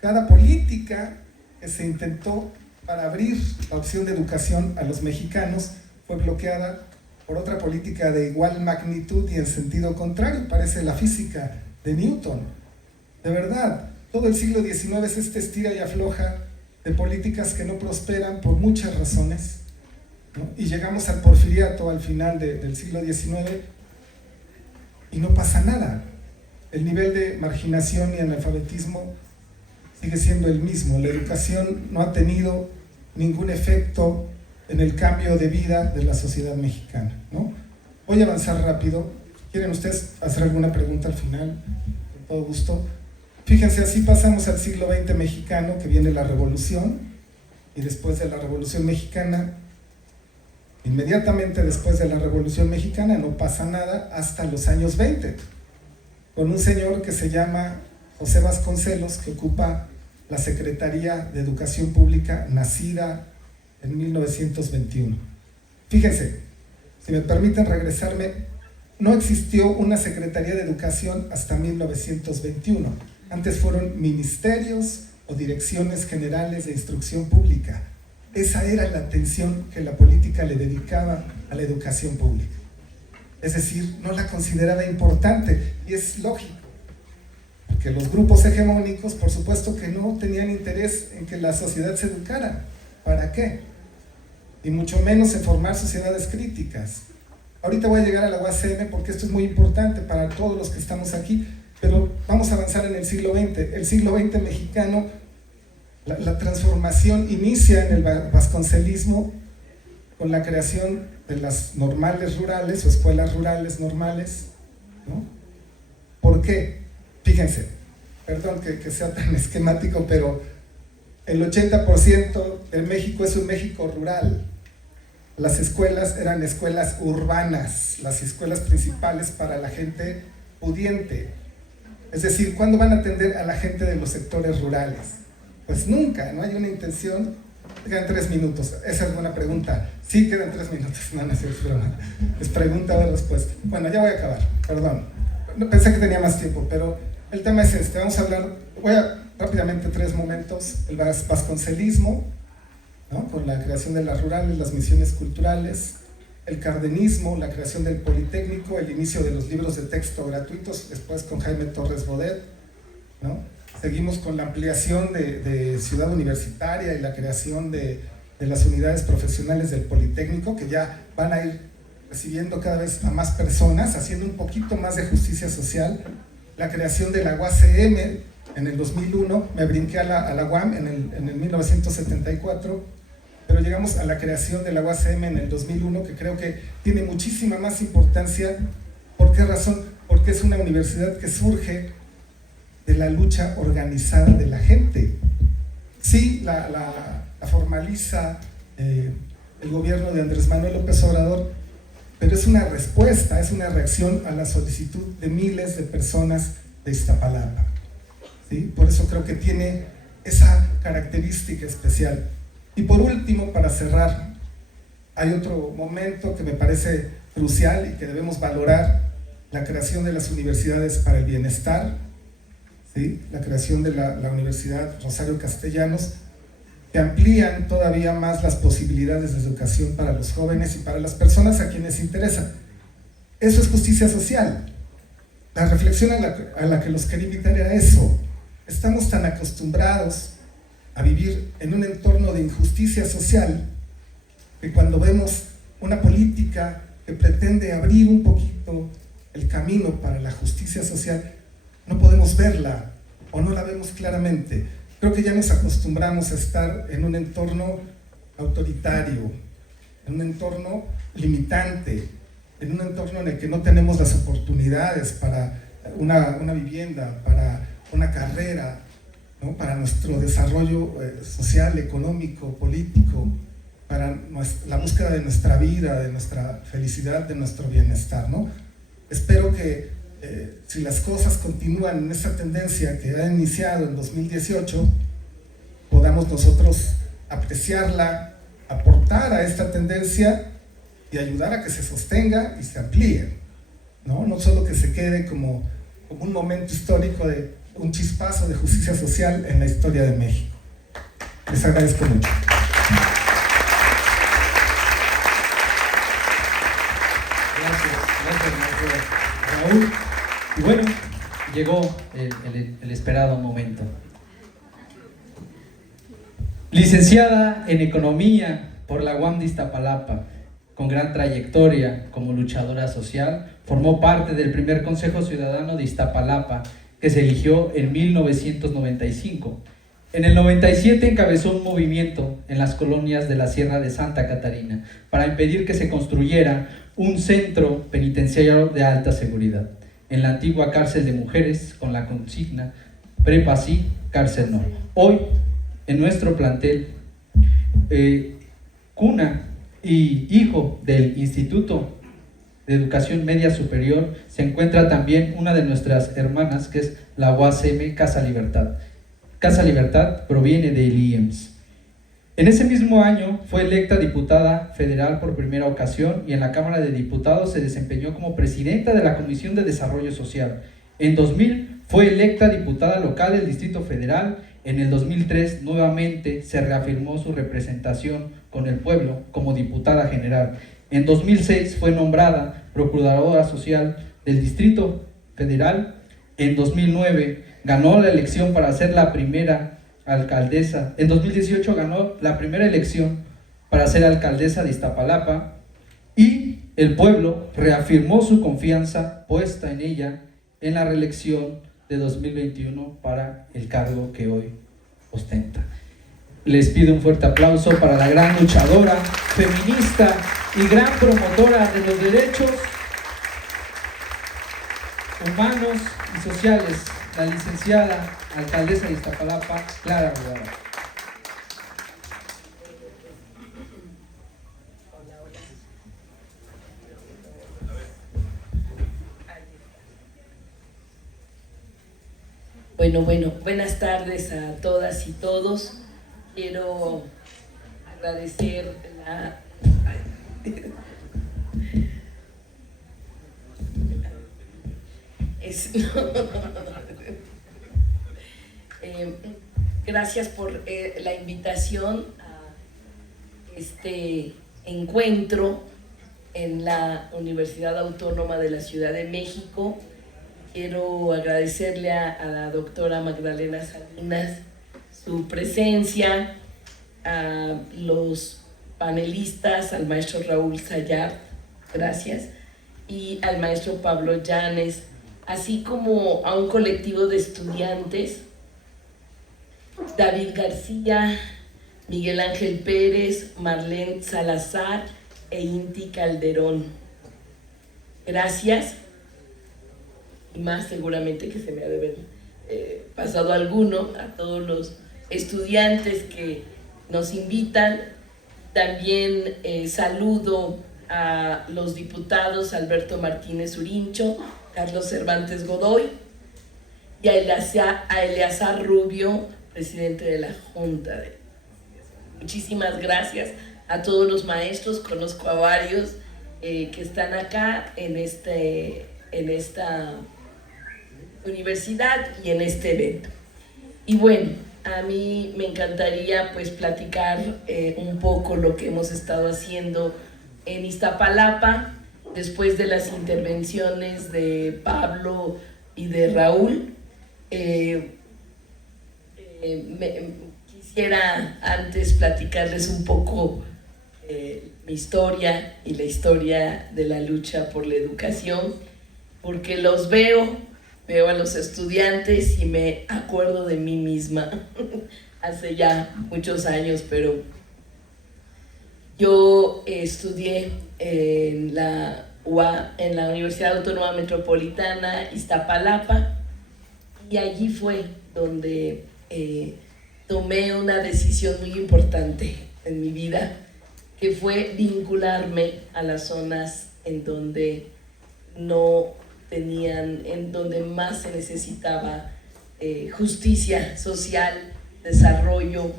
Cada política que se intentó para abrir la opción de educación a los mexicanos fue bloqueada por otra política de igual magnitud y en sentido contrario. Parece la física de Newton. De verdad, todo el siglo XIX es este estira y afloja de políticas que no prosperan por muchas razones, ¿no? Y llegamos al porfiriato al final del siglo XIX y no pasa nada. El nivel de marginación y analfabetismo sigue siendo el mismo. La educación no ha tenido ningún efecto en el cambio de vida de la sociedad mexicana, ¿no? Voy a avanzar rápido. ¿Quieren ustedes hacer alguna pregunta al final? Con todo gusto. Fíjense, así pasamos al siglo XX mexicano, que viene la Revolución, y después de la Revolución Mexicana, inmediatamente después de la Revolución Mexicana, no pasa nada hasta los años 20, con un señor que se llama José Vasconcelos, que ocupa la Secretaría de Educación Pública, nacida en 1921. Fíjense, si me permiten regresarme, no existió una Secretaría de Educación hasta 1921. Antes fueron ministerios o direcciones generales de instrucción pública. Esa era la atención que la política le dedicaba a la educación pública. Es decir, no la consideraba importante, y es lógico, porque los grupos hegemónicos, por supuesto que no tenían interés en que la sociedad se educara. ¿Para qué? Y mucho menos en formar sociedades críticas. Ahorita voy a llegar a la UACM porque esto es muy importante para todos los que estamos aquí, pero vamos a avanzar en el siglo XX. El siglo XX mexicano, la transformación inicia en el vasconcelismo con la creación de las normales rurales o escuelas rurales normales, ¿no? ¿Por qué? Fíjense, perdón que sea tan esquemático, pero el 80% de México es un México rural. Las escuelas eran escuelas urbanas, las escuelas principales para la gente pudiente. Es decir, ¿cuándo van a atender a la gente de los sectores rurales? Pues nunca, no hay una intención. Quedan 3 minutos, esa es buena pregunta. Sí, quedan 3 minutos, no es broma. Es pregunta o respuesta. Bueno, ya voy a acabar, perdón. Pensé que tenía más tiempo, pero el tema es este. Vamos a hablar, voy a rápidamente 3 momentos. El vasconcelismo, ¿no?, con la creación de las rurales, las misiones culturales. El cardenismo, la creación del Politécnico, el inicio de los libros de texto gratuitos, después con Jaime Torres Bodet, ¿no? Seguimos con la ampliación de Ciudad Universitaria y la creación de las unidades profesionales del Politécnico, que ya van a ir recibiendo cada vez a más personas, haciendo un poquito más de justicia social. La creación de la UACM en el 2001, me brinqué a la UAM en el 1974, pero llegamos a la creación de la UACM en el 2001, que creo que tiene muchísima más importancia. ¿Por qué razón? Porque es una universidad que surge de la lucha organizada de la gente. Sí, la formaliza el gobierno de Andrés Manuel López Obrador, pero es una respuesta, es una reacción a la solicitud de miles de personas de Iztapalapa, ¿sí? Por eso creo que tiene esa característica especial. Y por último, para cerrar, hay otro momento que me parece crucial y que debemos valorar: la creación de las universidades para el bienestar, ¿sí? La creación de la Universidad Rosario Castellanos, que amplían todavía más las posibilidades de educación para los jóvenes y para las personas a quienes interesa. Eso es justicia social. La reflexión a la que los quería invitar era eso. Estamos tan acostumbrados a vivir en un entorno de injusticia social que cuando vemos una política que pretende abrir un poquito el camino para la justicia social, no podemos verla o no la vemos claramente. Creo que ya nos acostumbramos a estar en un entorno autoritario, en un entorno limitante, en un entorno en el que no tenemos las oportunidades para una vivienda, para una carrera, ¿no? Para nuestro desarrollo social, económico, político, para la búsqueda de nuestra vida, de nuestra felicidad, de nuestro bienestar, ¿no? Espero que si las cosas continúan en esa tendencia que ha iniciado en 2018, podamos nosotros apreciarla, aportar a esta tendencia y ayudar a que se sostenga y se amplíe, ¿no? No solo que se quede como un momento histórico de un chispazo de justicia social en la historia de México. Les agradezco mucho. Gracias, maestro Raúl. Y bueno, llegó el esperado momento. Licenciada en Economía por la UAM de Iztapalapa, con gran trayectoria como luchadora social, formó parte del primer Consejo Ciudadano de Iztapalapa, que se eligió en 1995. En el 97 encabezó un movimiento en las colonias de la Sierra de Santa Catarina para impedir que se construyera un centro penitenciario de alta seguridad en la antigua cárcel de mujeres con la consigna Prepa sí, cárcel no. Hoy, en nuestro plantel, cuna y hijo del Instituto de Educación Media Superior, se encuentra también una de nuestras hermanas, que es la UACM Casa Libertad. Casa Libertad proviene del IEMS. En ese mismo año fue electa diputada federal por primera ocasión y en la Cámara de Diputados se desempeñó como presidenta de la Comisión de Desarrollo Social. En 2000 fue electa diputada local del Distrito Federal. En el 2003 nuevamente se reafirmó su representación con el pueblo como diputada general. En 2006 fue nombrada procuradora social del Distrito Federal. En 2009 ganó la elección para ser la primera alcaldesa. En 2018 ganó la primera elección para ser alcaldesa de Iztapalapa y el pueblo reafirmó su confianza puesta en ella en la reelección de 2021 para el cargo que hoy ostenta. Les pido un fuerte aplauso para la gran luchadora, feminista y gran promotora de los derechos humanos y sociales, la licenciada alcaldesa de Iztapalapa, Clara Rueda. Bueno, buenas tardes a todas y todos. Quiero agradecer gracias por la invitación a este encuentro en la Universidad Autónoma de la Ciudad de México. Quiero agradecerle a la doctora Magdalena Salinas su presencia, a los panelistas, al maestro Raúl Sayart, gracias, y al maestro Pablo Llanes, así como a un colectivo de estudiantes, David García, Miguel Ángel Pérez, Marlene Salazar e Inti Calderón. Gracias. Y más seguramente que se me ha de haber pasado alguno, a todos los estudiantes que nos invitan. También saludo a los diputados Alberto Martínez Urincho, Carlos Cervantes Godoy y a Eleazar Rubio, presidente de la Junta. Muchísimas gracias a todos los maestros, conozco a varios que están acá en esta universidad y en este evento. Y bueno, a mí me encantaría pues platicar un poco lo que hemos estado haciendo en Iztapalapa después de las intervenciones de Pablo y de Raúl. Quisiera antes platicarles un poco mi historia y la historia de la lucha por la educación, porque los veo a los estudiantes y me acuerdo de mí misma hace ya muchos años, pero yo estudié en la Universidad Autónoma Metropolitana Iztapalapa y allí fue donde tomé una decisión muy importante en mi vida, que fue vincularme a las zonas en donde en donde más se necesitaba justicia social, desarrollo.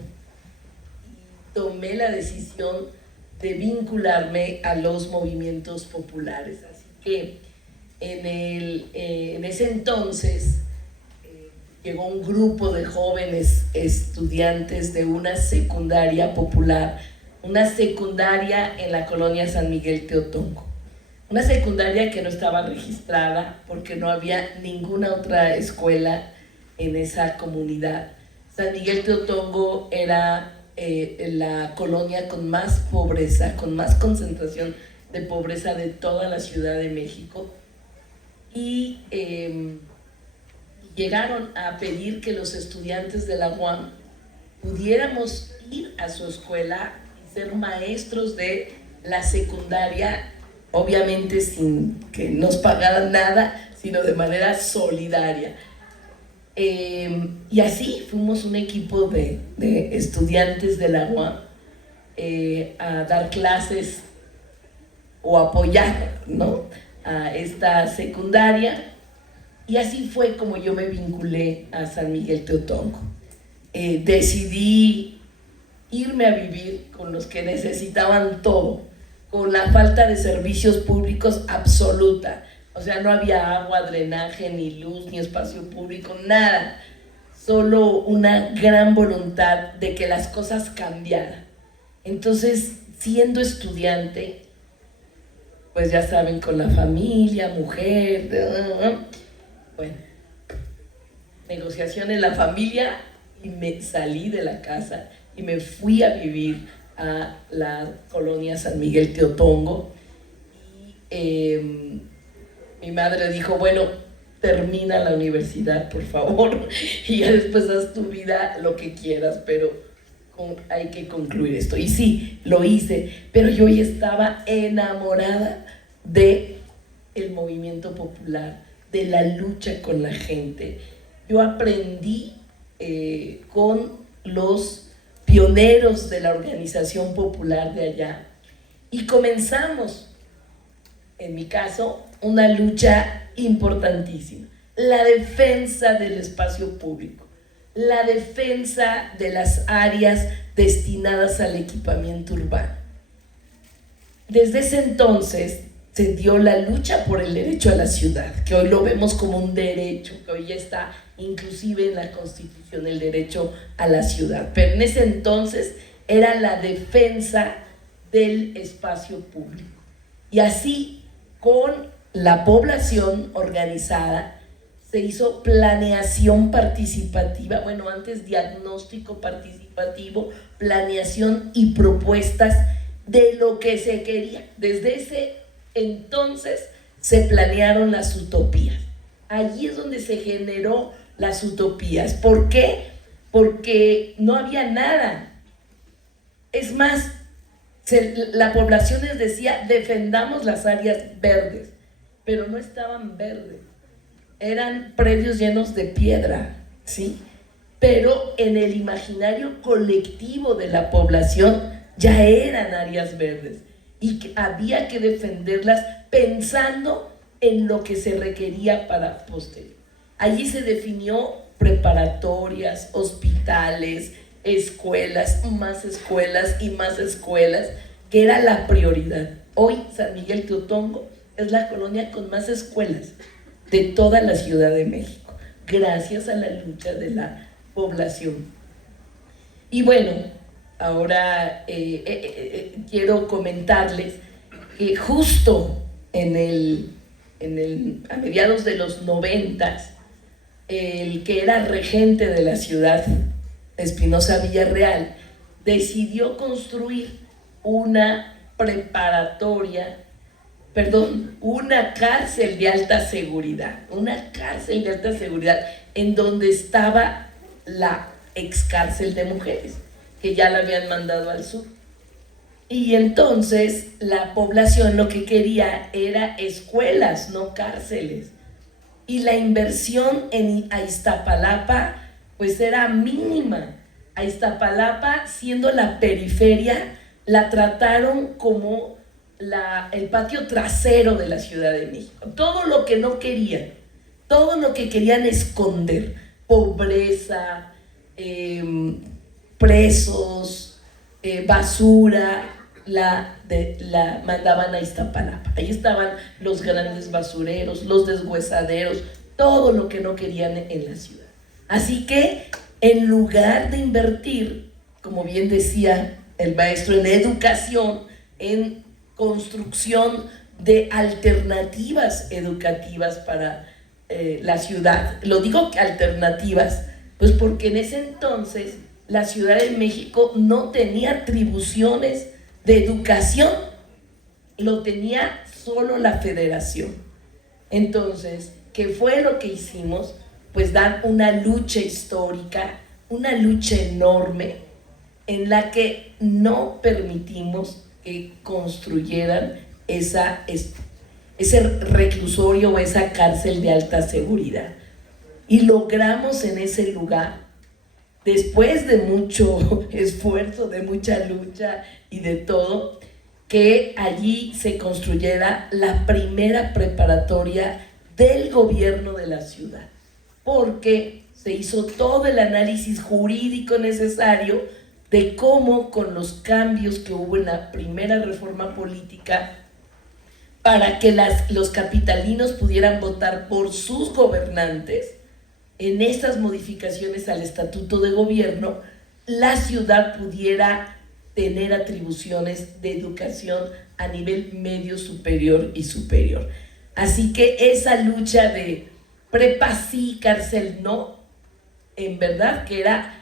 Tomé la decisión de vincularme a los movimientos populares. Así que en ese entonces llegó un grupo de jóvenes estudiantes de una secundaria popular, una secundaria en la colonia San Miguel Teotongo. Una secundaria que no estaba registrada porque no había ninguna otra escuela en esa comunidad. San Miguel Teotongo era la colonia con más pobreza, con más concentración de pobreza de toda la Ciudad de México. Y llegaron a pedir que los estudiantes de la UAM pudiéramos ir a su escuela y ser maestros de la secundaria, obviamente sin que nos pagaran nada, sino de manera solidaria. Y así fuimos un equipo de estudiantes de la UAM a dar clases o apoyar, ¿no?, a esta secundaria. Y así fue como yo me vinculé a San Miguel Teotongo. Decidí irme a vivir con los que necesitaban todo, con la falta de servicios públicos absoluta. O sea, no había agua, drenaje, ni luz, ni espacio público, nada. Solo una gran voluntad de que las cosas cambiaran. Entonces, siendo estudiante, pues ya saben, con la familia, mujer, bueno, negociación en la familia, y me salí de la casa y me fui a vivir a la colonia San Miguel Teotongo. Y mi madre dijo, bueno, termina la universidad, por favor, y ya después haz tu vida lo que quieras, pero hay que concluir esto. Y sí, lo hice, pero yo ya estaba enamorada del movimiento popular, de la lucha con la gente. Yo aprendí con los pioneros de la organización popular de allá y comenzamos, en mi caso, una lucha importantísima: la defensa del espacio público, la defensa de las áreas destinadas al equipamiento urbano. Desde ese entonces se dio la lucha por el derecho a la ciudad, que hoy lo vemos como un derecho, que hoy ya está inclusive en la Constitución, el derecho a la ciudad. Pero en ese entonces era la defensa del espacio público. Y así, con la población organizada, se hizo planeación participativa, bueno, antes diagnóstico participativo, planeación y propuestas de lo que se quería. Desde ese entonces se planearon las utopías. Allí es donde se generó las utopías. ¿Por qué? Porque no había nada. Es más, la población les decía, defendamos las áreas verdes, pero no estaban verdes. Eran predios llenos de piedra, ¿sí? pero en el imaginario colectivo de la población ya eran áreas verdes y que había que defenderlas pensando en lo que se requería para posterior. Allí se definió preparatorias, hospitales, escuelas y más escuelas, que era la prioridad. Hoy San Miguel Teotongo es la colonia con más escuelas de toda la Ciudad de México, gracias a la lucha de la población. Y bueno, ahora quiero comentarles que justo a mediados de los 90, el que era regente de la ciudad, Espinosa Villarreal, decidió construir una cárcel de alta seguridad, en donde estaba la ex cárcel de mujeres, que ya la habían mandado al sur. Y entonces la población lo que quería era escuelas, no cárceles. Y la inversión a Iztapalapa pues era mínima. A Iztapalapa, siendo la periferia, la trataron como el patio trasero de la Ciudad de México. Todo lo que no querían, todo lo que querían esconder, pobreza, presos, basura, la mandaban a Iztapalapa. Ahí estaban los grandes basureros, los deshuesaderos, todo lo que no querían en la ciudad. Así que en lugar de invertir, como bien decía el maestro, en educación, en construcción de alternativas educativas para la ciudad, lo digo que alternativas, pues porque en ese entonces la Ciudad de México no tenía atribuciones de educación, lo tenía solo la Federación. Entonces, ¿qué fue lo que hicimos? Pues dar una lucha histórica, una lucha enorme, en la que no permitimos que construyeran ese reclusorio o esa cárcel de alta seguridad. Y logramos en ese lugar, después de mucho esfuerzo, de mucha lucha y de todo, que allí se construyera la primera preparatoria del gobierno de la ciudad, porque se hizo todo el análisis jurídico necesario de cómo, con los cambios que hubo en la primera reforma política, para que los capitalinos pudieran votar por sus gobernantes, en estas modificaciones al estatuto de gobierno, la ciudad pudiera tener atribuciones de educación a nivel medio, superior y superior. Así que esa lucha de prepa sí, cárcel no, en verdad que era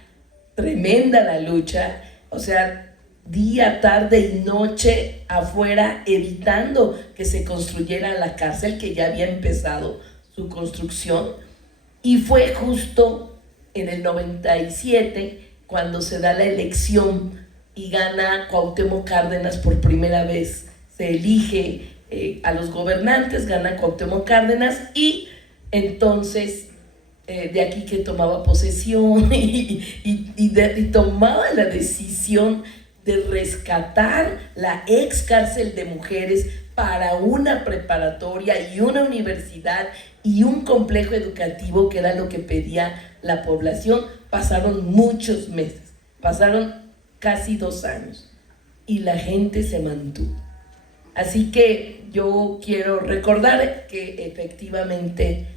tremenda la lucha, o sea, día, tarde y noche afuera, evitando que se construyera la cárcel, que ya había empezado su construcción. Y fue justo en el 97 cuando se da la elección y gana Cuauhtémoc Cárdenas por primera vez. Se elige a los gobernantes, gana Cuauhtémoc Cárdenas, y entonces de aquí que tomaba posesión y tomaba la decisión de rescatar la ex cárcel de mujeres para una preparatoria y una universidad y un complejo educativo, que era lo que pedía la población. Pasaron muchos meses, pasaron casi 2 años y la gente se mantuvo. Así que yo quiero recordar que efectivamente,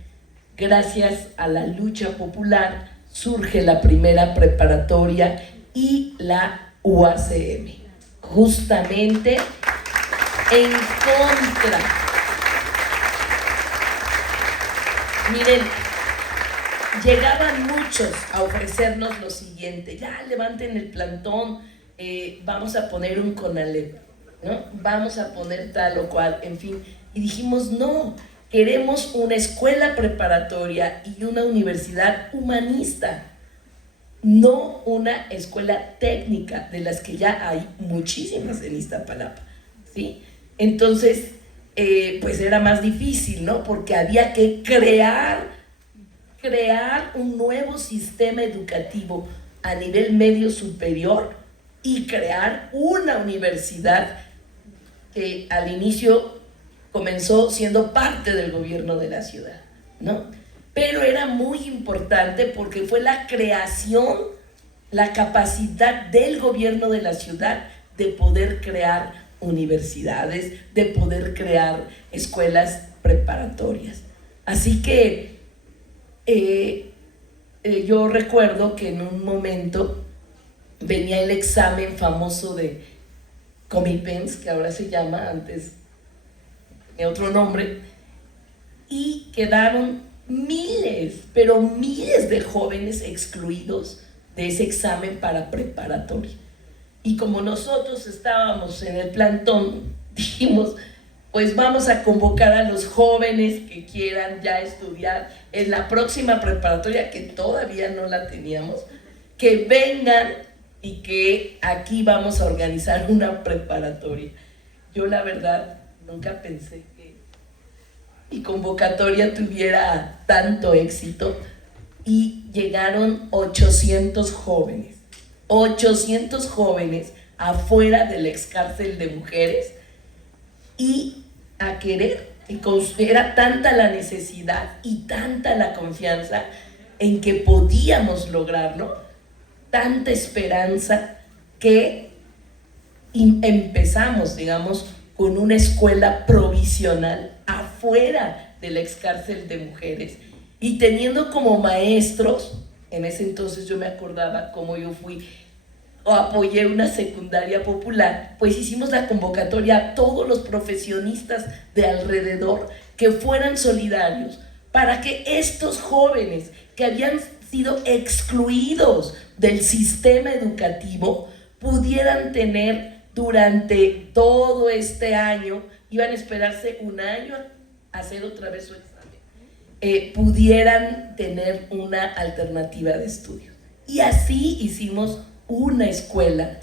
gracias a la lucha popular, surge la primera preparatoria y la UACM, justamente en contra. Miren, llegaban muchos a ofrecernos lo siguiente: ya levanten el plantón, vamos a poner un CONALEP, ¿no? Vamos a poner tal o cual, en fin. Y dijimos, no, queremos una escuela preparatoria y una universidad humanista, no una escuela técnica, de las que ya hay muchísimas en Iztapalapa, ¿sí? Entonces, pues era más difícil, ¿no? Porque había que crear crear un nuevo sistema educativo a nivel medio superior y crear una universidad que al inicio comenzó siendo parte del gobierno de la ciudad, ¿no? Pero era muy importante porque fue la creación, la capacidad del gobierno de la ciudad de poder crear universidades, de poder crear escuelas preparatorias. Así que yo recuerdo que en un momento venía el examen famoso de Comipens, que ahora se llama, antes tenía otro nombre, y quedaron miles, pero miles de jóvenes excluidos de ese examen para preparatoria. Y como nosotros estábamos en el plantón, dijimos, pues vamos a convocar a los jóvenes que quieran ya estudiar en la próxima preparatoria, que todavía no la teníamos, que vengan y que aquí vamos a organizar una preparatoria. Yo la verdad nunca pensé que mi convocatoria tuviera tanto éxito y llegaron 800 jóvenes. 800 jóvenes afuera del excárcel de mujeres y a querer, y era tanta la necesidad y tanta la confianza en que podíamos lograrlo, tanta esperanza que empezamos, digamos, con una escuela provisional afuera del excárcel de mujeres y teniendo como maestros. En ese entonces yo me acordaba cómo yo fui o apoyé una secundaria popular, pues hicimos la convocatoria a todos los profesionistas de alrededor que fueran solidarios para que estos jóvenes que habían sido excluidos del sistema educativo pudieran tener durante todo este año, iban a esperarse un año a hacer otra vez su examen, pudieran tener una alternativa de estudio. Y así hicimos una escuela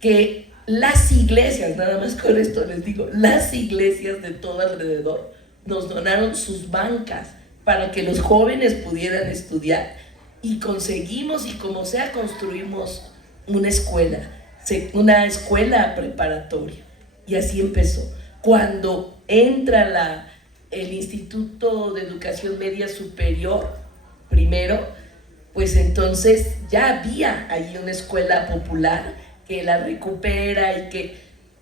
que las iglesias, nada más con esto les digo, las iglesias de todo alrededor nos donaron sus bancas para que los jóvenes pudieran estudiar y conseguimos, y como sea, construimos una escuela preparatoria. Y así empezó. Cuando entra el Instituto de Educación Media Superior, primero, pues entonces ya había ahí una escuela popular que la recupera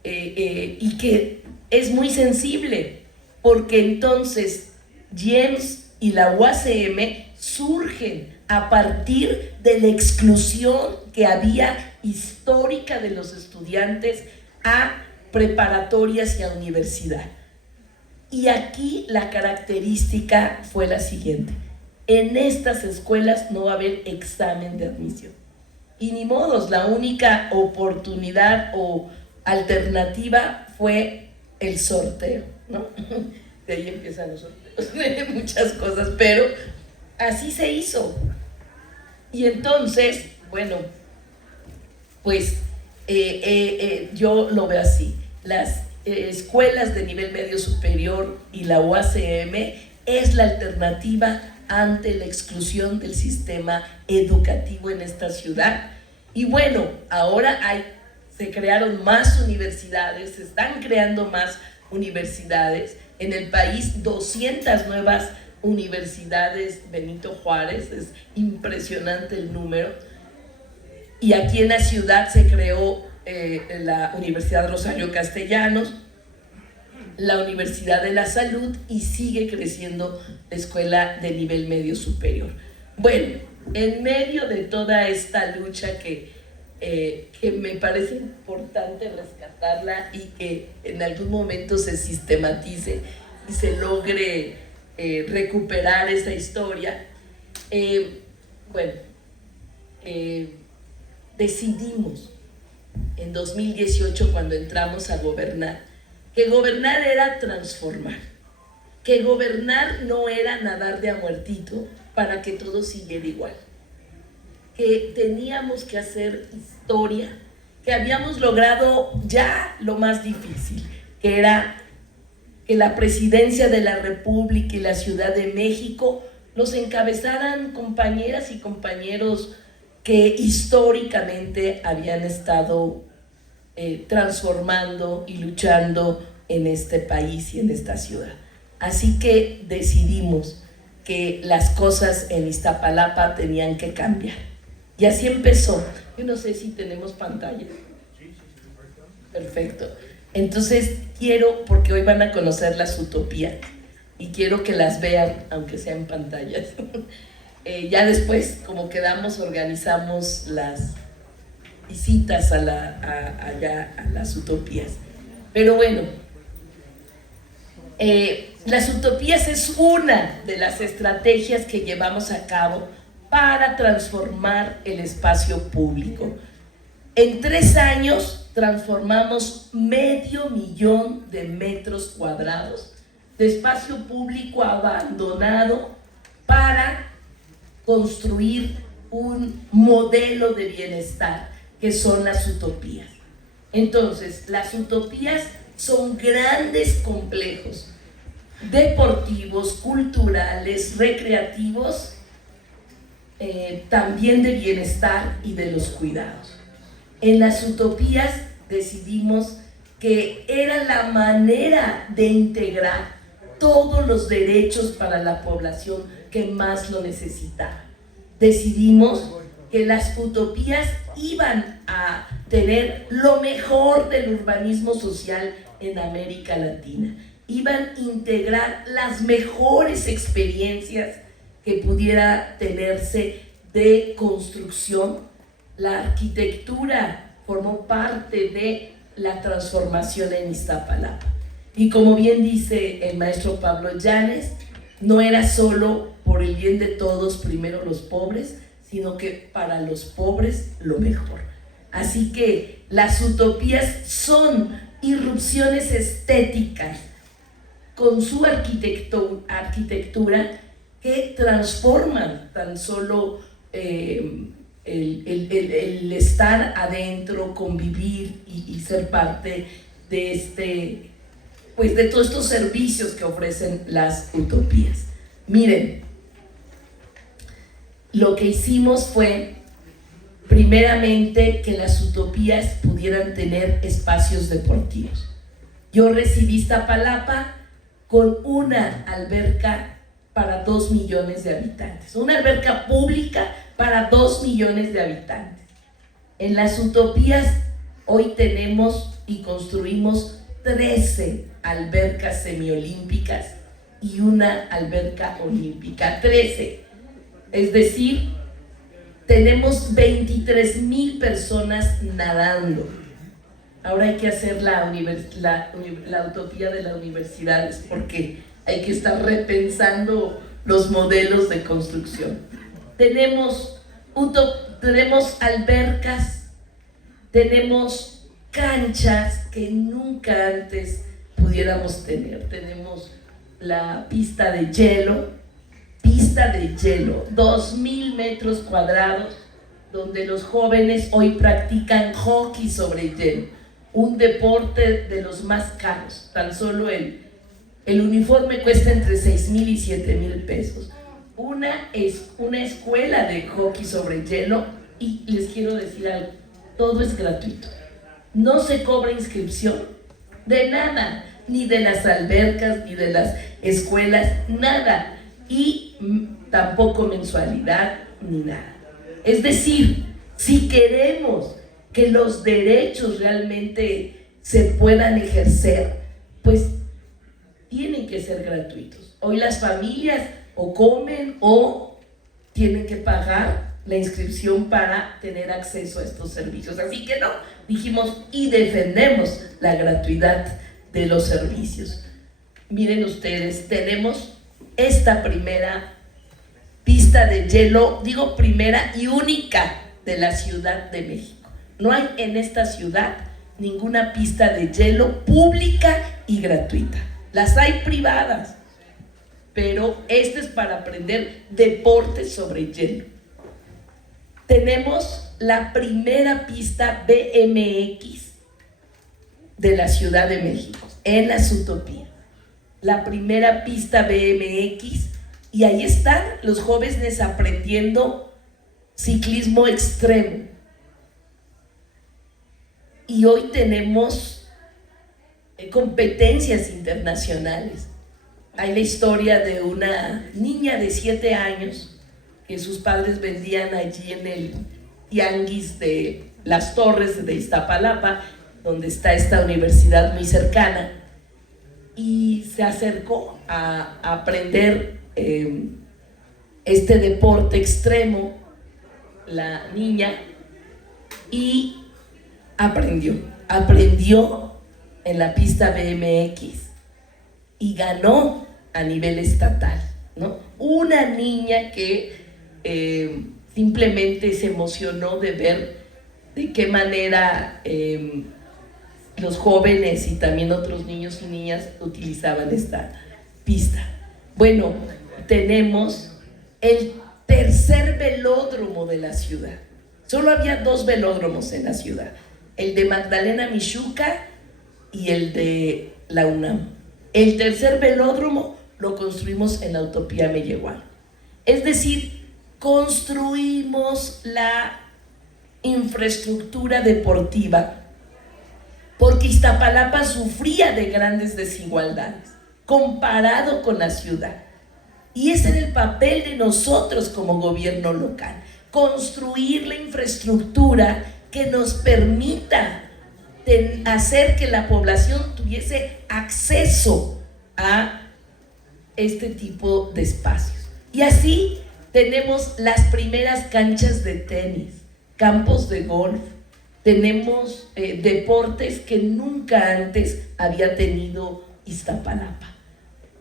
y que es muy sensible, porque entonces GIEMS y la UACM surgen a partir de la exclusión que había histórica de los estudiantes a preparatorias y a universidad. Y aquí la característica fue la siguiente: en estas escuelas no va a haber examen de admisión. Y ni modos, la única oportunidad o alternativa fue el sorteo, ¿no? De ahí empiezan los sorteos de muchas cosas, pero así se hizo. Y entonces, bueno, pues yo lo veo así. Las escuelas de nivel medio superior y la UACM es la alternativa ante la exclusión del sistema educativo en esta ciudad. Y bueno, ahora se crearon más universidades, se están creando más universidades. En el país, 200 nuevas universidades Benito Juárez, es impresionante el número. Y aquí en la ciudad se creó la Universidad Rosario Castellanos, la Universidad de la Salud, y sigue creciendo la escuela de nivel medio superior. Bueno, en medio de toda esta lucha que me parece importante rescatarla y que en algún momento se sistematice y se logre recuperar esa historia, decidimos en 2018, cuando entramos a gobernar, que gobernar era transformar, que gobernar no era nadar de a muertito para que todo siguiera igual, que teníamos que hacer historia, que habíamos logrado ya lo más difícil, que era que la Presidencia de la República y la Ciudad de México los encabezaran compañeras y compañeros que históricamente habían estado transformando y luchando en este país y en esta ciudad. Así que decidimos que las cosas en Iztapalapa tenían que cambiar. Y así empezó. Yo no sé si tenemos pantalla. Perfecto. Entonces quiero, porque hoy van a conocer las utopías, y quiero que las vean, aunque sea en pantallas. Ya después, como quedamos, organizamos las visitas allá a las utopías. Pero bueno, las utopías es una de las estrategias que llevamos a cabo para transformar el espacio público. En 3 años transformamos 500,000 de metros cuadrados de espacio público abandonado para construir un modelo de bienestar que son las utopías. Entonces, las utopías son grandes complejos deportivos, culturales, recreativos, también de bienestar y de los cuidados. En las utopías decidimos que era la manera de integrar todos los derechos para la población que más lo necesitaba. Decidimos que las utopías iban a tener lo mejor del urbanismo social en América Latina. Iban a integrar las mejores experiencias que pudiera tenerse de construcción. La arquitectura formó parte de la transformación en Iztapalapa. Y como bien dice el maestro Pablo Llanes, no era solo por el bien de todos, primero los pobres, sino que para los pobres lo mejor. Así que las utopías son irrupciones estéticas con su arquitectura que transforman tan solo el estar adentro, convivir y ser parte de de todos estos servicios que ofrecen las utopías. Miren, lo que hicimos fue, primeramente, que las utopías pudieran tener espacios deportivos. Yo recibí Iztapalapa con una alberca para 2 millones de habitantes, una alberca pública para 2 millones de habitantes. En las utopías hoy tenemos y construimos 13 albercas semiolímpicas y una alberca olímpica, 13. Es decir, tenemos 23,000 personas nadando. Ahora hay que hacer la utopía de las universidades porque hay que estar repensando los modelos de construcción. Tenemos albercas, tenemos canchas que nunca antes pudiéramos tener. Tenemos la pista de hielo, 2,000 metros cuadrados, donde los jóvenes hoy practican hockey sobre hielo, un deporte de los más caros. Tan solo el uniforme cuesta entre 6,000 y 7,000 pesos. Una escuela de hockey sobre hielo, y les quiero decir algo, todo es gratuito. No se cobra inscripción de nada, ni de las albercas, ni de las escuelas, nada. Y tampoco mensualidad, ni nada. Es decir, si queremos que los derechos realmente se puedan ejercer, pues tienen que ser gratuitos. Hoy las familias o comen o tienen que pagar la inscripción para tener acceso a estos servicios. Así que no, dijimos y defendemos la gratuidad de los servicios. Miren ustedes, tenemos esta primera pista de hielo, digo primera y única de la Ciudad de México. No hay en esta ciudad ninguna pista de hielo pública y gratuita. Las hay privadas, pero esta es para aprender deportes sobre hielo. Tenemos la primera pista BMX de la Ciudad de México, en las utopías. La primera pista BMX Y ahí están los jóvenes aprendiendo ciclismo extremo. Y hoy tenemos competencias internacionales. Hay la historia de una niña de 7 años que sus padres vendían allí en el tianguis de Las Torres de Iztapalapa, donde está esta universidad muy cercana, y se acercó a aprender este deporte extremo, la niña, y aprendió en la pista BMX y ganó a nivel estatal, ¿no? Una niña que simplemente se emocionó de ver de qué manera los jóvenes y también otros niños y niñas utilizaban esta pista. Bueno, tenemos el tercer velódromo de la ciudad. Solo había 2 velódromos en la ciudad, el de Magdalena Mixhuca y el de la UNAM. El tercer velódromo lo construimos en la Utopía Mellehuala. Es decir, construimos la infraestructura deportiva porque Iztapalapa sufría de grandes desigualdades comparado con la ciudad. Y ese era el papel de nosotros como gobierno local, construir la infraestructura que nos permita hacer que la población tuviese acceso a este tipo de espacios. Y así tenemos las primeras canchas de tenis, campos de golf, tenemos deportes que nunca antes había tenido Iztapalapa.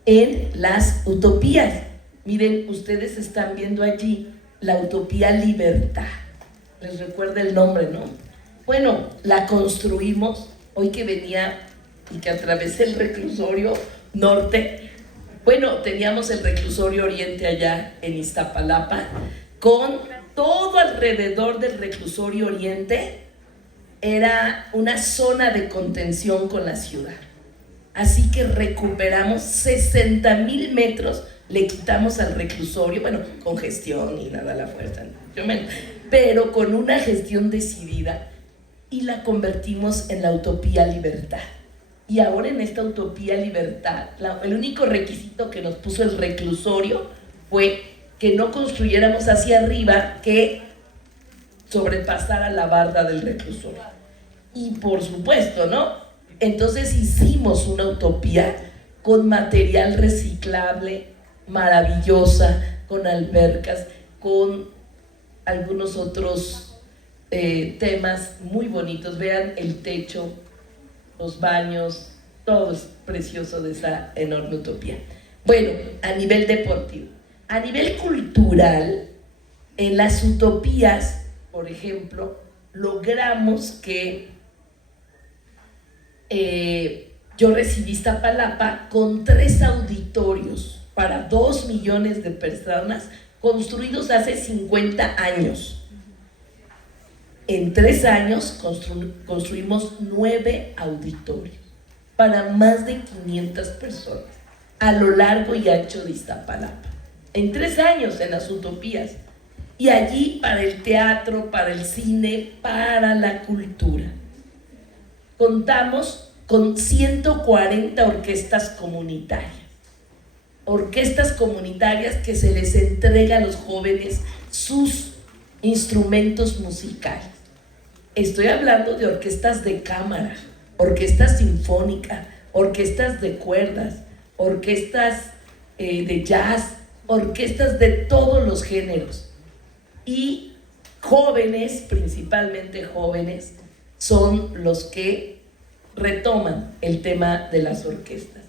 En las utopías, miren, ustedes están viendo allí la Utopía Libertad, les recuerda el nombre, ¿no? Bueno, la construimos, hoy que venía y que atravesé el reclusorio norte, bueno, teníamos el reclusorio oriente allá en Iztapalapa, con todo alrededor del reclusorio oriente, era una zona de contención con la ciudad. Así que recuperamos 60,000 metros, le quitamos al reclusorio, bueno, con gestión y nada a la fuerza, pero con una gestión decidida, y la convertimos en la Utopía Libertad. Y ahora en esta Utopía Libertad, el único requisito que nos puso el reclusorio fue que no construyéramos hacia arriba, que sobrepasara la barda del reclusorio. Y por supuesto, ¿no? Entonces hicimos una utopía con material reciclable, maravillosa, con albercas, con algunos otros temas muy bonitos. Vean el techo, los baños, todo es precioso de esa enorme utopía. Bueno, a nivel deportivo. A nivel cultural, en las utopías, por ejemplo, logramos que yo recibí Iztapalapa con 3 auditorios para 2 millones de personas construidos hace 50 años. En 3 años construimos 9 auditorios para más de 500 personas a lo largo y ancho de Iztapalapa. En 3 años en las utopías. Y allí para el teatro, para el cine, para la cultura. Contamos con 140 orquestas comunitarias. Orquestas comunitarias que se les entrega a los jóvenes sus instrumentos musicales. Estoy hablando de orquestas de cámara, orquestas sinfónicas, orquestas de cuerdas, orquestas de jazz, orquestas de todos los géneros. Y jóvenes, principalmente jóvenes, son los que retoman el tema de las orquestas.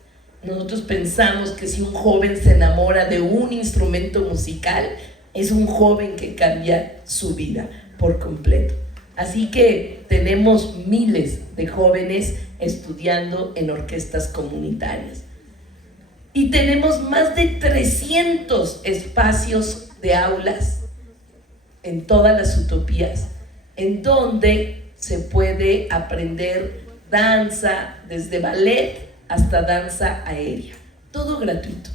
Nosotros pensamos que si un joven se enamora de un instrumento musical, es un joven que cambia su vida por completo. Así que tenemos miles de jóvenes estudiando en orquestas comunitarias. Y tenemos más de 300 espacios de aulas en todas las utopías, en donde se puede aprender danza, desde ballet hasta danza aérea, todo gratuito.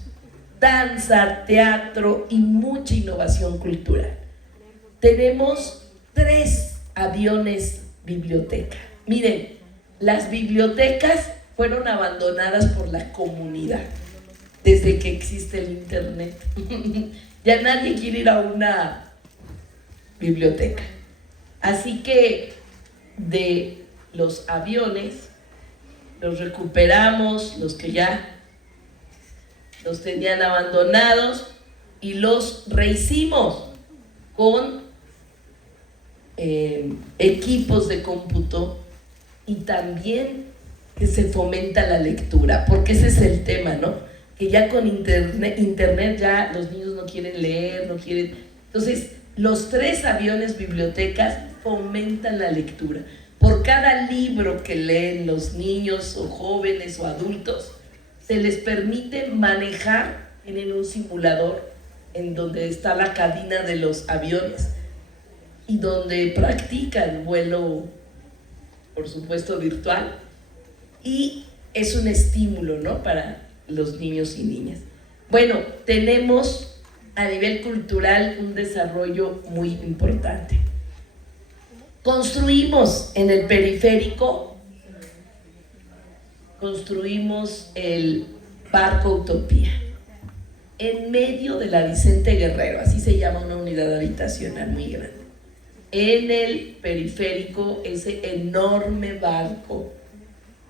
danza, teatro y mucha innovación cultural. Tenemos 3 aviones biblioteca. Miren, las bibliotecas fueron abandonadas por la comunidad desde que existe el internet. Ya nadie quiere ir a una biblioteca. Así que de los aviones los recuperamos, los que ya los tenían abandonados, y los rehicimos con equipos de cómputo, y también que se fomenta la lectura, porque ese es el tema, ¿no? Que ya con internet ya los niños no quieren leer, no quieren... Entonces, los 3 aviones bibliotecas fomentan la lectura. Por cada libro que leen los niños o jóvenes o adultos, se les permite manejar en un simulador en donde está la cabina de los aviones y donde practican vuelo, por supuesto, virtual, y es un estímulo, ¿no?, para los niños y niñas. Bueno, tenemos a nivel cultural un desarrollo muy importante. Construimos en el periférico, construimos el Barco Utopía, en medio de la Vicente Guerrero, así se llama una unidad habitacional muy grande. En el periférico, ese enorme barco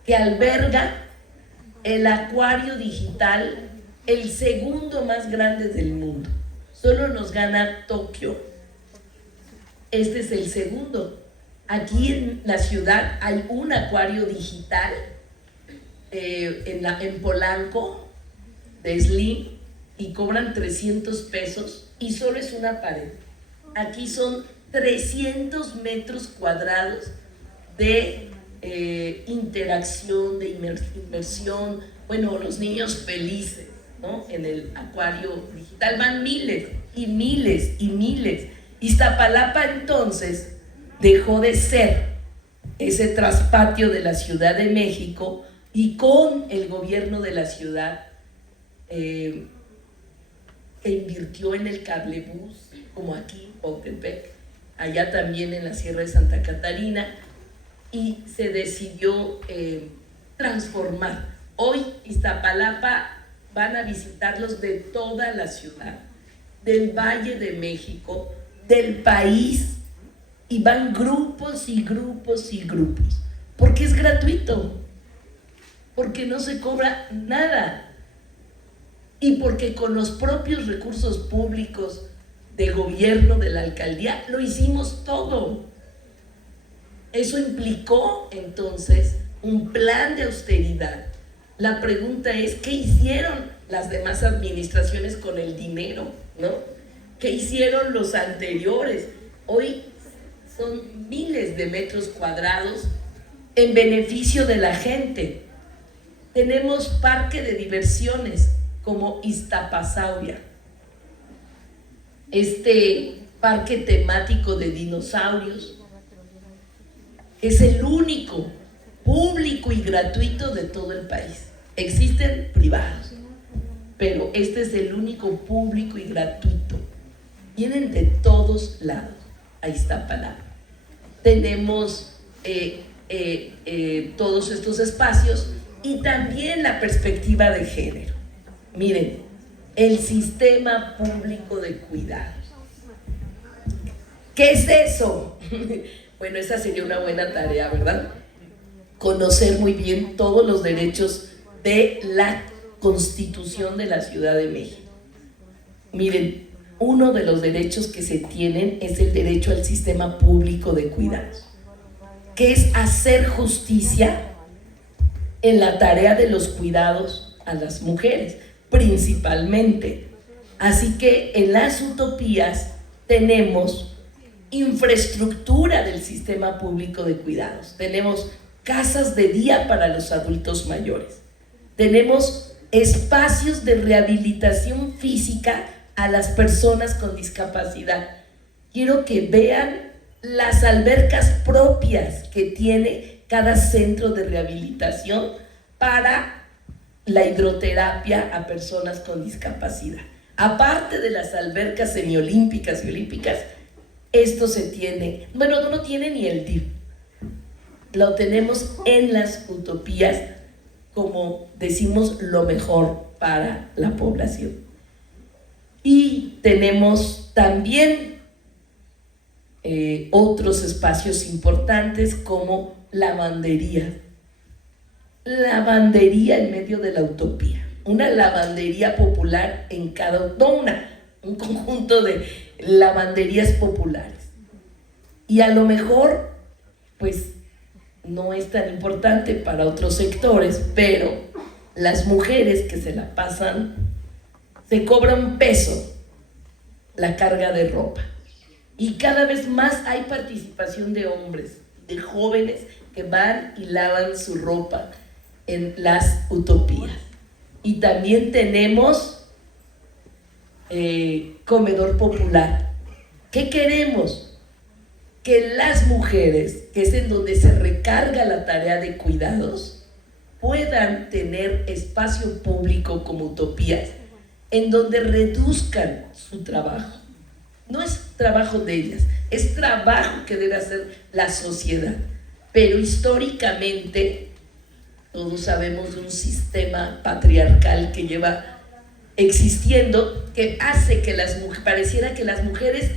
que alberga el acuario digital, el segundo más grande del mundo. Solo nos gana Tokio. Este es el segundo. Aquí en la ciudad hay un acuario digital en Polanco, de Slim, y cobran 300 pesos y solo es una pared. Aquí son 300 metros cuadrados de interacción, de inmersión. Bueno, los niños felices, ¿no?, en el acuario digital. Van miles y miles y miles. Iztapalapa entonces dejó de ser ese traspatio de la Ciudad de México, y con el gobierno de la ciudad que invirtió en el cablebús, como aquí en Pautepec, allá también en la Sierra de Santa Catarina, y se decidió transformar. Hoy Iztapalapa van a visitarlos de toda la ciudad, del Valle de México, del país, y van grupos y grupos y grupos, porque es gratuito, porque no se cobra nada, y porque con los propios recursos públicos de gobierno de la alcaldía lo hicimos todo. Eso implicó entonces un plan de austeridad. La pregunta es, ¿qué hicieron las demás administraciones con el dinero, ¿no? ¿Qué hicieron los anteriores? Hoy son miles de metros cuadrados en beneficio de la gente. Tenemos parque de diversiones como Iztapasauria, este parque temático de dinosaurios, es el único público y gratuito de todo el país. Existen privados, pero este es el único público y gratuito. Vienen de todos lados a Iztapalapa. Tenemos todos estos espacios y también la perspectiva de género. Miren, el sistema público de cuidados. ¿Qué es eso? Bueno, esa sería una buena tarea, ¿verdad? Conocer muy bien todos los derechos de la Constitución de la Ciudad de México. Miren, uno de los derechos que se tienen es el derecho al sistema público de cuidados, que es hacer justicia en la tarea de los cuidados a las mujeres, principalmente. Así que en las utopías tenemos infraestructura del sistema público de cuidados, tenemos casas de día para los adultos mayores, tenemos espacios de rehabilitación física a las personas con discapacidad. Quiero que vean las albercas propias que tiene cada centro de rehabilitación para la hidroterapia a personas con discapacidad. Aparte de las albercas semiolímpicas y olímpicas, esto se tiene, bueno, no tiene ni el DIF, lo tenemos en las utopías, como decimos, lo mejor para la población. Y tenemos también otros espacios importantes como lavandería. Lavandería en medio de la utopía. Una lavandería popular en cada... No un conjunto de lavanderías populares. Y a lo mejor, pues, no es tan importante para otros sectores, pero las mujeres que se la pasan, se cobran peso la carga de ropa. Y cada vez más hay participación de hombres, de jóvenes que van y lavan su ropa en las utopías. Y también tenemos comedor popular. ¿Qué queremos? Que las mujeres, que es en donde se recarga la tarea de cuidados, puedan tener espacio público como utopías, en donde reduzcan su trabajo. No es trabajo de ellas, es trabajo que debe hacer la sociedad. Pero históricamente, todos sabemos de un sistema patriarcal que lleva existiendo, que hace que pareciera que las mujeres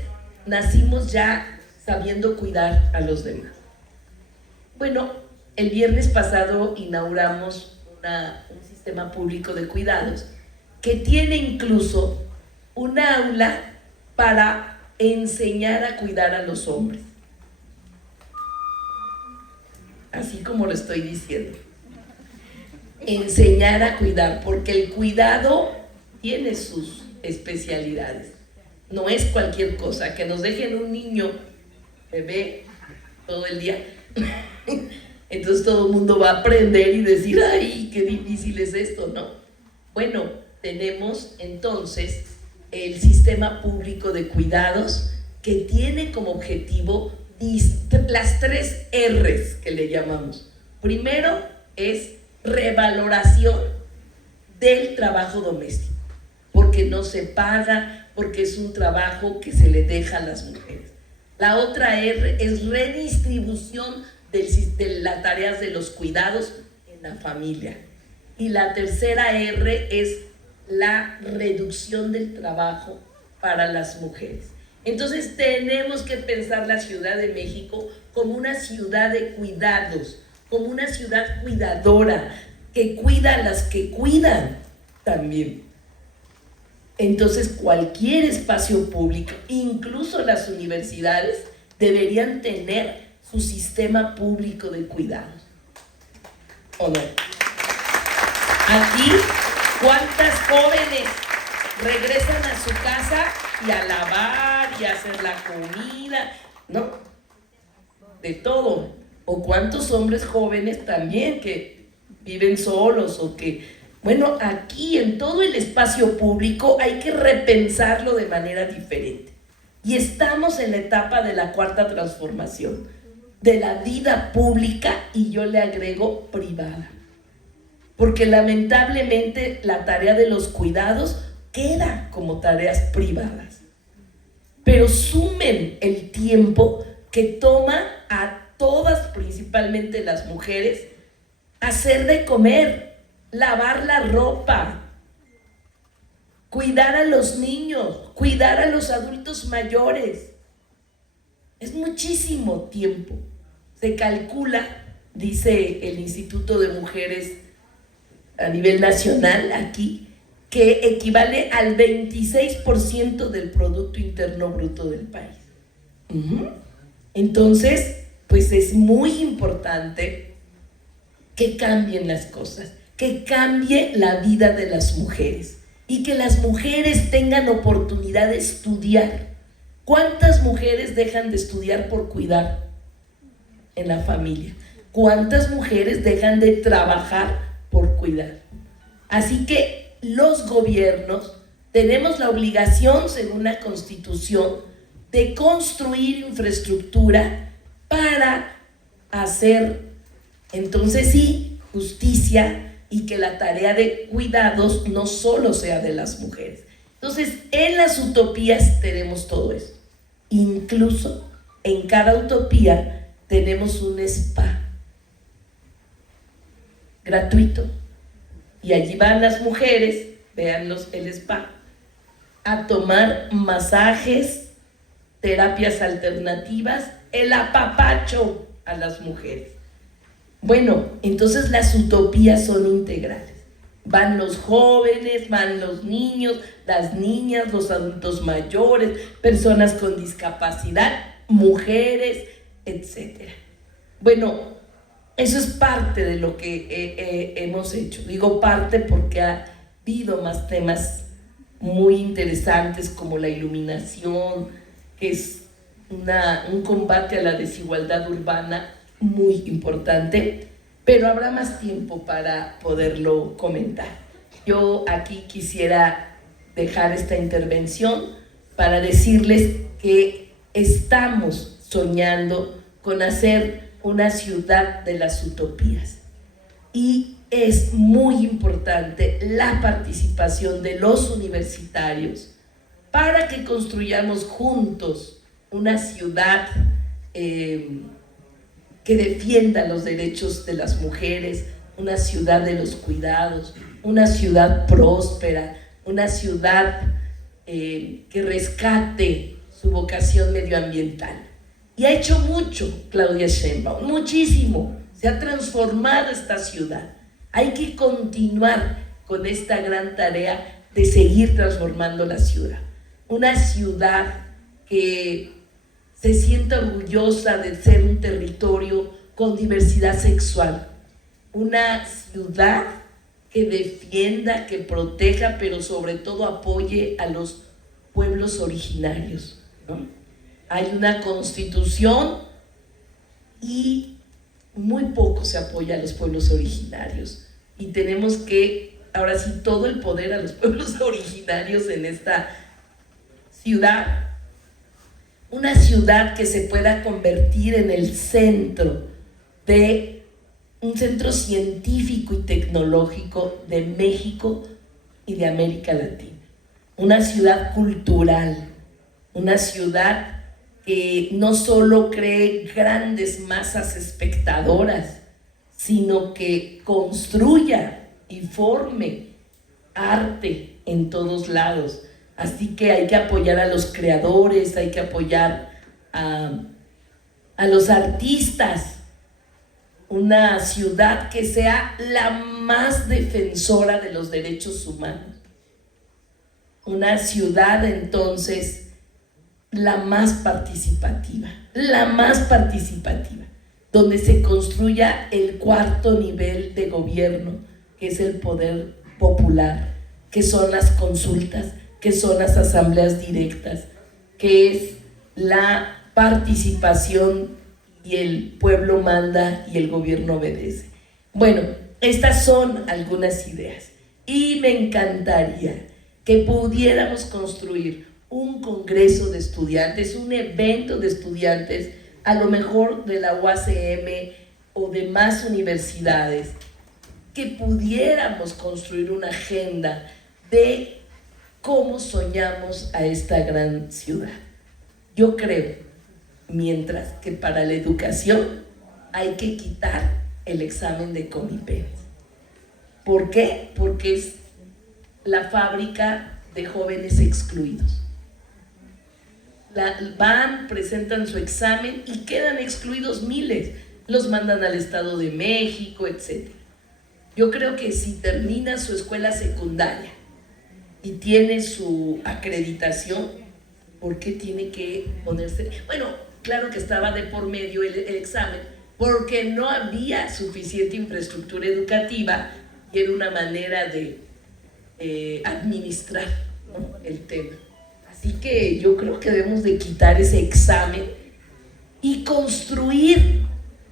nacimos ya sabiendo cuidar a los demás. Bueno, el viernes pasado inauguramos un sistema público de cuidados que tiene incluso un aula para enseñar a cuidar a los hombres. Así como lo estoy diciendo. Enseñar a cuidar, porque el cuidado tiene sus especialidades. No es cualquier cosa, que nos dejen un niño bebé todo el día. Entonces todo el mundo va a aprender y decir, ay, qué difícil es esto, ¿no? Bueno, tenemos entonces el sistema público de cuidados que tiene como objetivo las 3 R's que le llamamos. Primero es revaloración del trabajo doméstico, porque no se paga, porque es un trabajo que se le deja a las mujeres. La otra R es redistribución de las tareas de los cuidados en la familia. Y la tercera R es la reducción del trabajo para las mujeres. Entonces tenemos que pensar la Ciudad de México como una ciudad de cuidados, como una ciudad cuidadora, que cuida a las que cuidan también. Entonces cualquier espacio público, incluso las universidades, deberían tener su sistema público de cuidados. ¿O no? Aquí, ¿cuántas jóvenes regresan a su casa y a lavar y a hacer la comida? No, de todo. O cuántos hombres jóvenes también que viven solos o que... Bueno, aquí en todo el espacio público hay que repensarlo de manera diferente. Y estamos en la etapa de la 4ª transformación, de la vida pública, y yo le agrego privada. Porque lamentablemente la tarea de los cuidados queda como tareas privadas. Pero sumen el tiempo que toma a todas, principalmente las mujeres, hacer de comer, lavar la ropa, cuidar a los niños, cuidar a los adultos mayores. Es muchísimo tiempo. Se calcula, dice el Instituto de Mujeres a nivel nacional aquí, que equivale al 26% del Producto Interno Bruto del país. Entonces, pues es muy importante que cambien las cosas, que cambie la vida de las mujeres y que las mujeres tengan oportunidad de estudiar. ¿Cuántas mujeres dejan de estudiar por cuidar en la familia? ¿Cuántas mujeres dejan de trabajar por cuidar? Así que los gobiernos tenemos la obligación, según la Constitución, de construir infraestructura para hacer, entonces sí, justicia y que la tarea de cuidados no solo sea de las mujeres. Entonces, en las utopías tenemos todo eso. Incluso en cada utopía tenemos un spa gratuito. Y allí van las mujeres, véanlos, el spa, a tomar masajes, terapias alternativas, el apapacho a las mujeres. Bueno, entonces las utopías son integrales. Van los jóvenes, van los niños, las niñas, los adultos mayores, personas con discapacidad, mujeres, etc. Bueno, eso es parte de lo que hemos hecho. Digo parte porque ha habido más temas muy interesantes como la iluminación, que es un combate a la desigualdad urbana muy importante, pero habrá más tiempo para poderlo comentar. Yo aquí quisiera dejar esta intervención para decirles que estamos soñando con hacer una ciudad de las utopías y es muy importante la participación de los universitarios para que construyamos juntos una ciudad que defienda los derechos de las mujeres, una ciudad de los cuidados, una ciudad próspera, una ciudad que rescate su vocación medioambiental. Y ha hecho mucho Claudia Sheinbaum, muchísimo. Se ha transformado esta ciudad. Hay que continuar con esta gran tarea de seguir transformando la ciudad. Una ciudad que se sienta orgullosa de ser un territorio con diversidad sexual. Una ciudad que defienda, que proteja, pero sobre todo apoye a los pueblos originarios, ¿no? Hay una constitución y muy poco se apoya a los pueblos originarios. Y tenemos que, ahora sí, todo el poder a los pueblos originarios en esta ciudad. Una ciudad que se pueda convertir en el centro de un centro científico y tecnológico de México y de América Latina. Una ciudad cultural, una ciudad que no solo cree grandes masas espectadoras, sino que construya y forme arte en todos lados. Así que hay que apoyar a los creadores, hay que apoyar a los artistas. Una ciudad que sea la más defensora de los derechos humanos. Una ciudad, entonces, la más participativa, donde se construya el cuarto nivel de gobierno, que es el poder popular, que son las consultas, que son las asambleas directas, que es la participación y el pueblo manda y el gobierno obedece. Bueno, estas son algunas ideas y me encantaría que pudiéramos construir un congreso de estudiantes, un evento de estudiantes, a lo mejor de la UACM o de más universidades, que pudiéramos construir una agenda de cómo soñamos a esta gran ciudad. Yo creo, mientras que para la educación hay que quitar el examen de Comipens. ¿Por qué? Porque es la fábrica de jóvenes excluidos. Presentan su examen y quedan excluidos miles, los mandan al Estado de México, etc. Yo creo que si termina su escuela secundaria y tiene su acreditación, ¿por qué tiene que ponerse? Bueno, claro que estaba de por medio el examen, porque no había suficiente infraestructura educativa y era una manera de administrar, ¿no?, el tema. Así que yo creo que debemos de quitar ese examen y construir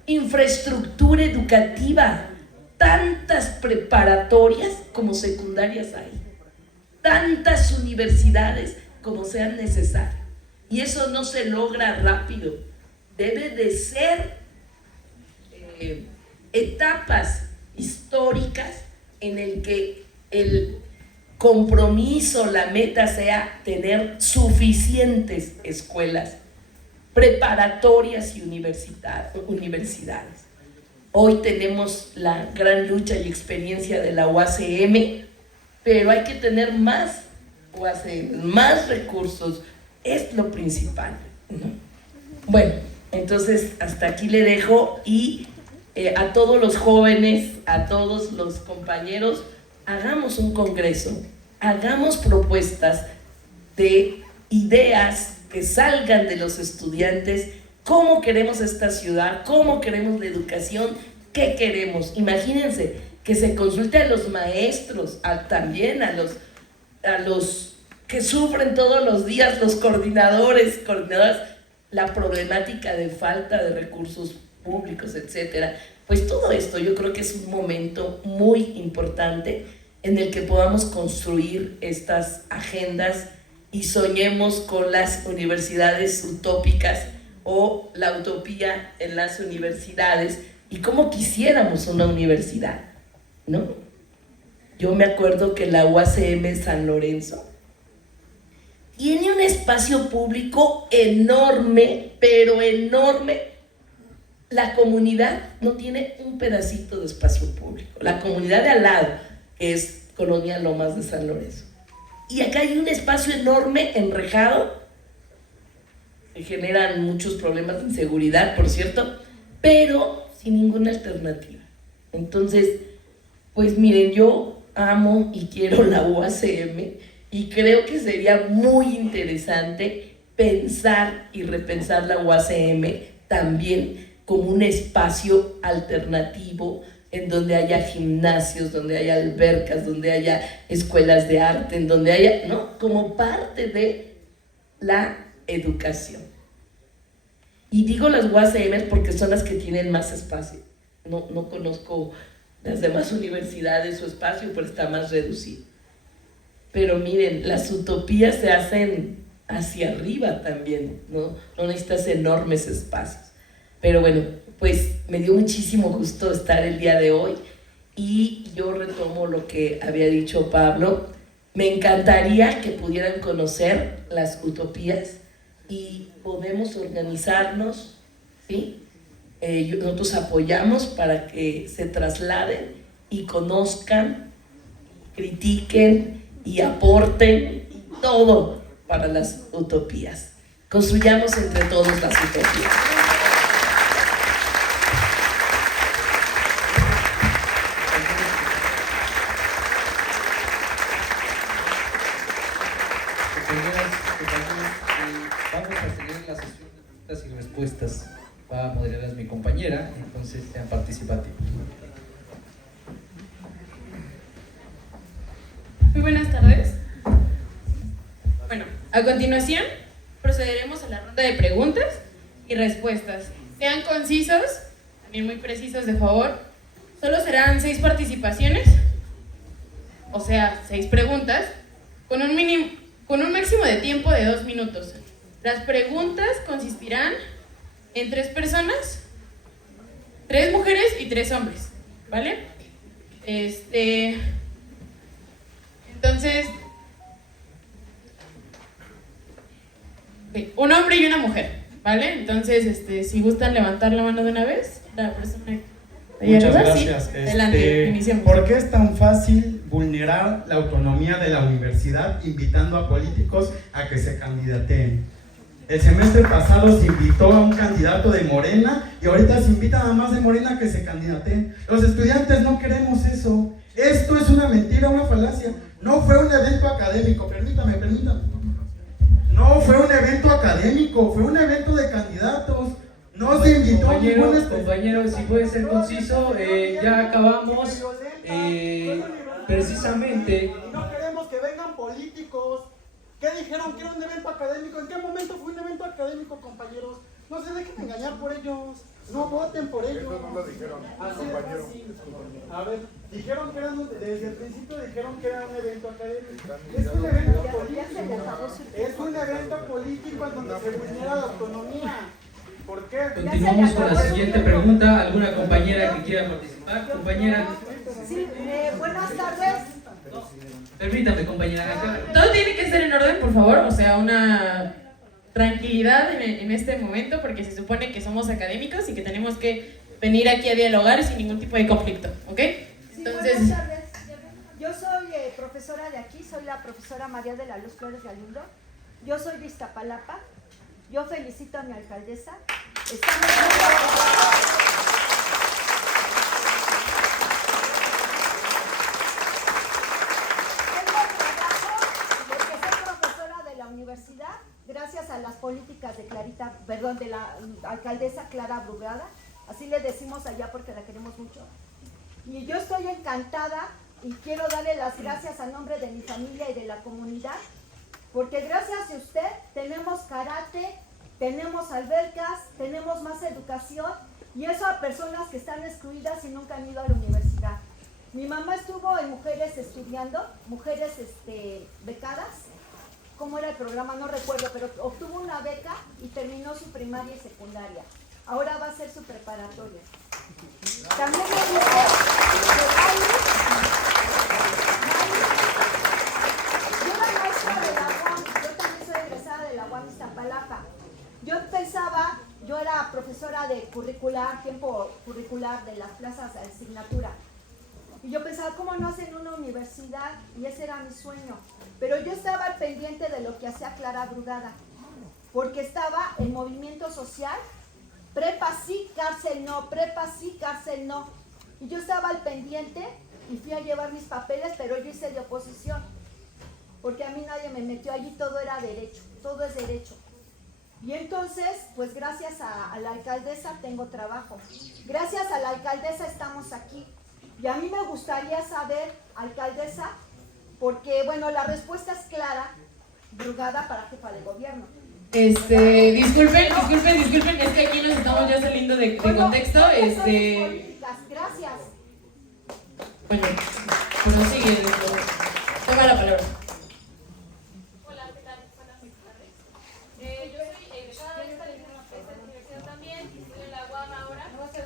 infraestructura educativa. Tantas preparatorias como secundarias hay, tantas universidades como sean necesarias. Y eso no se logra rápido. Debe de ser etapas históricas en el que el compromiso, la meta sea tener suficientes escuelas preparatorias y universidades. Hoy tenemos la gran lucha y experiencia de la UACM, pero hay que tener más UACM, más recursos, es lo principal, ¿no? Bueno, entonces hasta aquí le dejo y a todos los jóvenes, a todos los compañeros, hagamos un congreso, hagamos propuestas de ideas que salgan de los estudiantes, cómo queremos esta ciudad, cómo queremos la educación, qué queremos. Imagínense que se consulte a los maestros, también a los que sufren todos los días, los coordinadoras, la problemática de falta de recursos públicos, etcétera. Pues todo esto yo creo que es un momento muy importante en el que podamos construir estas agendas y soñemos con las universidades utópicas o la utopía en las universidades y cómo quisiéramos una universidad, ¿no? Yo me acuerdo que la UACM San Lorenzo tiene un espacio público enorme, pero enorme. La comunidad no tiene un pedacito de espacio público. La comunidad de al lado, que es Colonia Lomas de San Lorenzo. Y acá hay un espacio enorme, enrejado, que generan muchos problemas de inseguridad, por cierto, pero sin ninguna alternativa. Entonces, pues miren, yo amo y quiero la UACM y creo que sería muy interesante pensar y repensar la UACM también como un espacio alternativo en donde haya gimnasios, donde haya albercas, donde haya escuelas de arte, en donde haya, ¿no? Como parte de la educación. Y digo las UACM porque son las que tienen más espacio. No conozco las demás universidades, su espacio pero está más reducido. Pero miren, las utopías se hacen hacia arriba también, ¿no? No necesitas enormes espacios. Pero bueno, pues me dio muchísimo gusto estar el día de hoy y yo retomo lo que había dicho Pablo. Me encantaría que pudieran conocer las utopías y podemos organizarnos, ¿sí? Nosotros apoyamos para que se trasladen y conozcan, critiquen y aporten todo para las utopías. Construyamos entre todos las utopías. Vamos a tener la sesión de preguntas y respuestas. Va a moderarlas mi compañera, entonces sean participativos. Muy buenas tardes. Bueno, a continuación procederemos a la ronda de preguntas y respuestas. Sean concisos, también muy precisos, de favor. Solo serán 6 participaciones, o sea, 6 preguntas, con un máximo de tiempo de 2 minutos. Las preguntas consistirán en 3 personas, 3 mujeres y 3 hombres, ¿vale? Entonces, un hombre y una mujer, ¿vale? Entonces, si gustan levantar la mano de una vez, la persona. Muchas gracias. Sí, adelante, iniciamos. ¿Por qué es tan fácil vulnerar la autonomía de la universidad invitando a políticos a que se candidateen? El semestre pasado se invitó a un candidato de Morena y ahorita se invita a más de Morena que se candidateen. Los estudiantes no queremos eso. Esto es una mentira, una falacia. No fue un evento académico, permítame. No fue un evento académico, fue un evento de candidatos. No se invitó a ningún compañero, si puede ser conciso, ya acabamos. Precisamente. No queremos que vengan políticos. ¿Qué dijeron que era un evento académico? ¿En qué momento fue un evento académico, compañeros? No se dejen engañar por ellos. No voten por ellos. Eso no lo dijeron, compañero. A ver, dijeron que desde el principio dijeron que era un evento académico. Es un evento político. Es un evento político en donde se vulnera la autonomía. ¿Por qué? Continuamos con la siguiente pregunta. ¿Alguna compañera que quiera participar? Compañera. Sí, buenas tardes. Permítame, compañera. Todo tiene que ser en orden, por favor, o sea, una tranquilidad en este momento, porque se supone que somos académicos y que tenemos que venir aquí a dialogar sin ningún tipo de conflicto, ¿ok? Entonces, buenas tardes. Yo soy profesora de aquí, soy la profesora María de la Luz Flores Galindo. Yo soy de Iztapalapa. Yo felicito a mi alcaldesa. Estamos universidad, gracias a las políticas de de la alcaldesa Clara Brugada, así le decimos allá porque la queremos mucho. Y yo estoy encantada y quiero darle las gracias a nombre de mi familia y de la comunidad, porque gracias a usted tenemos karate, tenemos albercas, tenemos más educación, y eso a personas que están excluidas y nunca han ido a la universidad. Mi mamá estuvo en Mujeres Estudiando, Mujeres becadas. ¿Cómo era el programa? No recuerdo, pero obtuvo una beca y terminó su primaria y secundaria. Ahora va a hacer su preparatoria. También me dice yo era maestra de la UAM, yo también soy egresada de la UAM Iztapalapa. Yo era profesora de tiempo curricular de las plazas de asignatura. Y yo pensaba, ¿cómo no hacen una universidad? Y ese era mi sueño. Pero yo estaba al pendiente de lo que hacía Clara Brugada, porque estaba en movimiento social, prepa sí, cárcel no, prepa sí, cárcel no. Y yo estaba al pendiente y fui a llevar mis papeles, pero yo hice de oposición, porque a mí nadie me metió allí, todo era derecho, todo es derecho. Y entonces, pues gracias a la alcaldesa tengo trabajo. Gracias a la alcaldesa estamos aquí. Y a mí me gustaría saber, alcaldesa, porque, bueno, la respuesta es clara, Brugada para jefa de gobierno. disculpen, es que aquí nos estamos ya saliendo de contexto. Gracias. Bueno, prosigue, toma la palabra. Hola, ¿qué tal? Buenas tardes. Yo soy egresada de esta universidad también, y estoy en la UAM ahora. No va a ser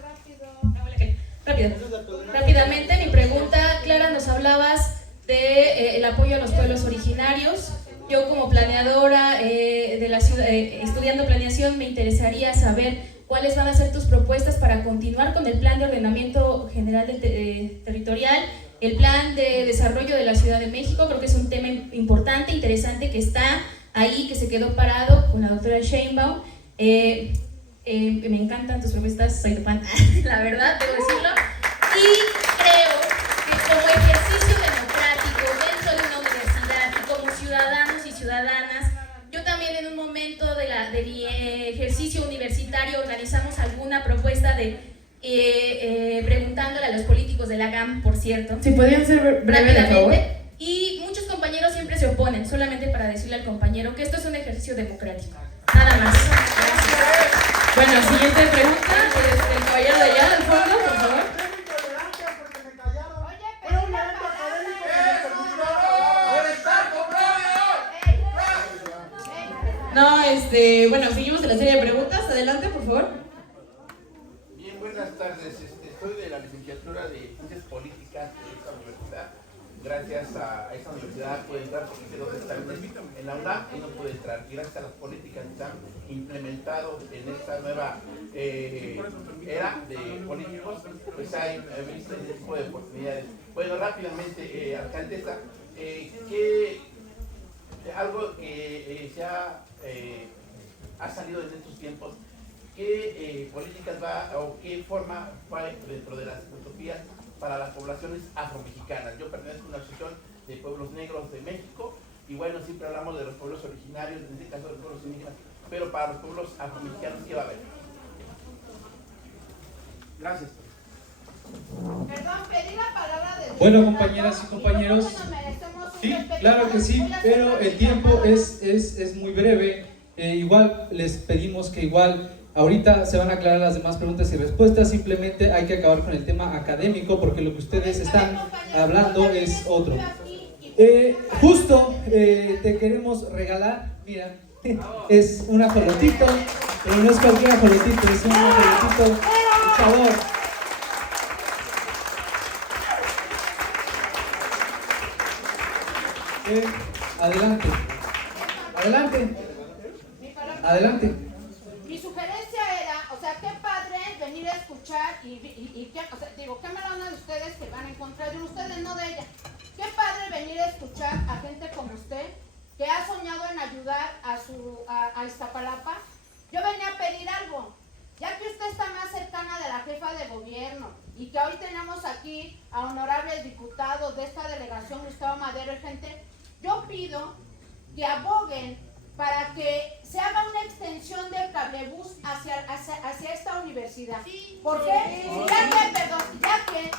Rápidamente, mi pregunta, Clara, nos hablabas del apoyo a los pueblos originarios. Yo como planeadora de la ciudad, estudiando planeación, me interesaría saber cuáles van a ser tus propuestas para continuar con el plan de ordenamiento general territorial, el plan de desarrollo de la Ciudad de México. Creo que es un tema importante, interesante, que está ahí, que se quedó parado con la doctora Sheinbaum. Me encantan tus propuestas, soy tu fan, la verdad, debo decirlo. Y creo que como ejercicio democrático dentro de una universidad y como ciudadanos y ciudadanas, yo también en un momento de mi ejercicio universitario organizamos alguna propuesta preguntándole a los políticos de la GAM, por cierto. Si podrían ser breves, por favor. Y muchos compañeros siempre se oponen, solamente para decirle al compañero que esto es un ejercicio democrático. Nada más. Gracias. Bueno, siguiente pregunta, el caballero de allá del fondo, por favor. No, bueno, seguimos en la serie de preguntas. Adelante, por favor. Bien, buenas tardes. Soy de la licenciatura de Ciencias Políticas de esta universidad. Gracias a esta universidad puede entrar porque quedó de estar en la UNAM y no puede entrar. Y gracias a las políticas que se han implementado en esta nueva era de políticos, pues hay visto este tipo de oportunidades. Bueno, rápidamente, alcaldesa, algo que ha salido en estos tiempos, ¿qué políticas o qué forma va dentro de las utopías para las poblaciones afromexicanas? Yo pertenezco a una asociación de pueblos negros de México y bueno, siempre hablamos de los pueblos originarios, en este caso de los pueblos indígenas, pero para los pueblos afromexicanos, ¿qué va a haber? Gracias. Perdón, pedí la palabra de... Bueno, compañeras y compañeros, sí, claro que sí, pero el tiempo es muy breve. Igual les pedimos que ahorita se van a aclarar las demás preguntas y respuestas. Simplemente hay que acabar con el tema académico porque lo que ustedes están hablando es otro. Justo te queremos regalar, mira, es un ajolotito. Pero no es cualquier ajolotito, es un ajolotito luchador. Adelante. Adelante. Adelante. Mi sugerencia era, o sea, qué padre venir a escuchar y qué, o sea, digo, qué mala onda de ustedes que van en contra de ustedes, no de ella. Qué padre venir a escuchar a gente como usted que ha soñado en ayudar a Iztapalapa. Yo venía a pedir algo, ya que usted está más cercana de la jefa de gobierno y que hoy tenemos aquí a honorables diputados de esta delegación, Gustavo Madero y gente, yo pido que aboguen para que se haga una extensión del cablebús hacia esta universidad. ¿Por qué? Ya que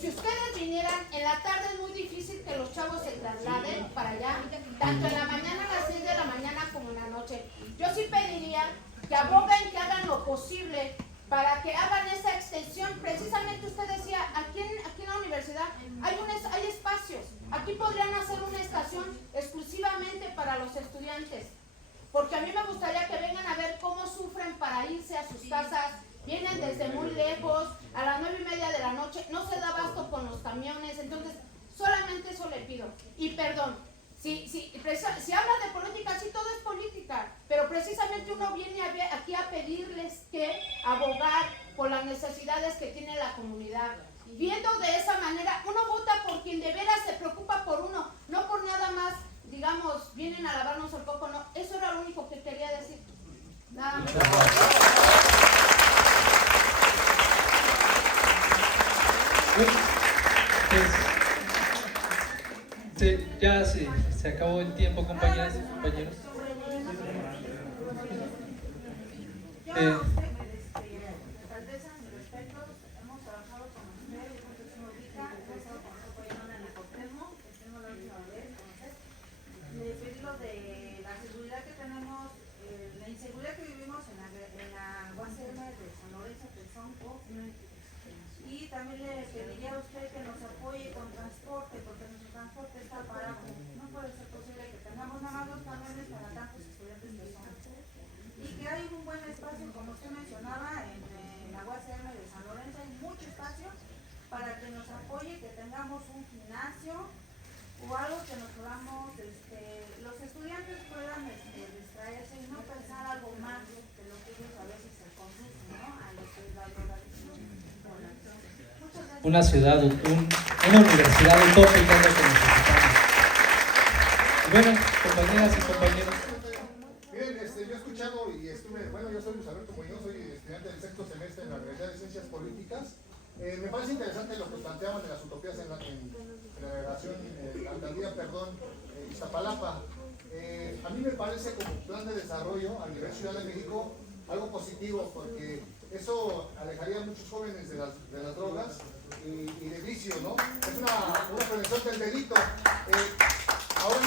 si ustedes vinieran en la tarde es muy difícil que los chavos se trasladen para allá, tanto en la mañana a las 6 de la mañana como en la noche. Yo sí pediría que aboguen, que hagan lo posible para que hagan esa extensión. Precisamente usted decía, aquí en la universidad hay espacios. Aquí podrían hacer una estación exclusivamente para los estudiantes. Porque a mí me gustaría que vengan a ver cómo sufren para irse a sus casas. Vienen desde muy lejos, a las 9:30 de la noche, no se da abasto con los camiones. Entonces, solamente eso le pido. Y perdón, si habla de política, sí, todo es política, pero precisamente uno viene aquí a pedirles que abogar por las necesidades que tiene la comunidad. Viendo de esa manera, uno vota por quien de veras se preocupa por uno, no por nada más, digamos, vienen a lavarnos el coco, no. Eso era lo único que quería decir. Nada más. Sí, ya se acabó el tiempo, compañeras y compañeros. De la seguridad que tenemos, la inseguridad que vivimos en la UACM de San Lorenzo, Tezonco, y también le pediría a usted que nos apoye con transporte, porque nuestro transporte está parado. No puede ser posible que tengamos nada más 2 camiones para tantos estudiantes de Tezonco, y que hay un buen espacio, como usted mencionaba, en la UACM de San Lorenzo hay mucho espacio para que nos apoye, que tengamos un gimnasio o algo que nos podamos, los estudiantes puedan distraerse y no pensar algo más de lo que ellos a veces se conducen, ¿no? A lo que es la drogadicción. Una ciudad, una universidad utópica es lo que necesitamos. Bueno, compañeras y compañeros. Miren, yo he escuchado y yo soy Luis Alberto Muñoz, soy estudiante del 6º semestre en la Universidad de Ciencias Políticas. Me parece interesante lo que planteaban de las utopías en la delegación, la alcaldía, Iztapalapa. A mí me parece como plan de desarrollo a nivel Ciudad de México algo positivo, porque eso alejaría a muchos jóvenes de las drogas y del vicio, ¿no? Es una prevención del delito. Ahora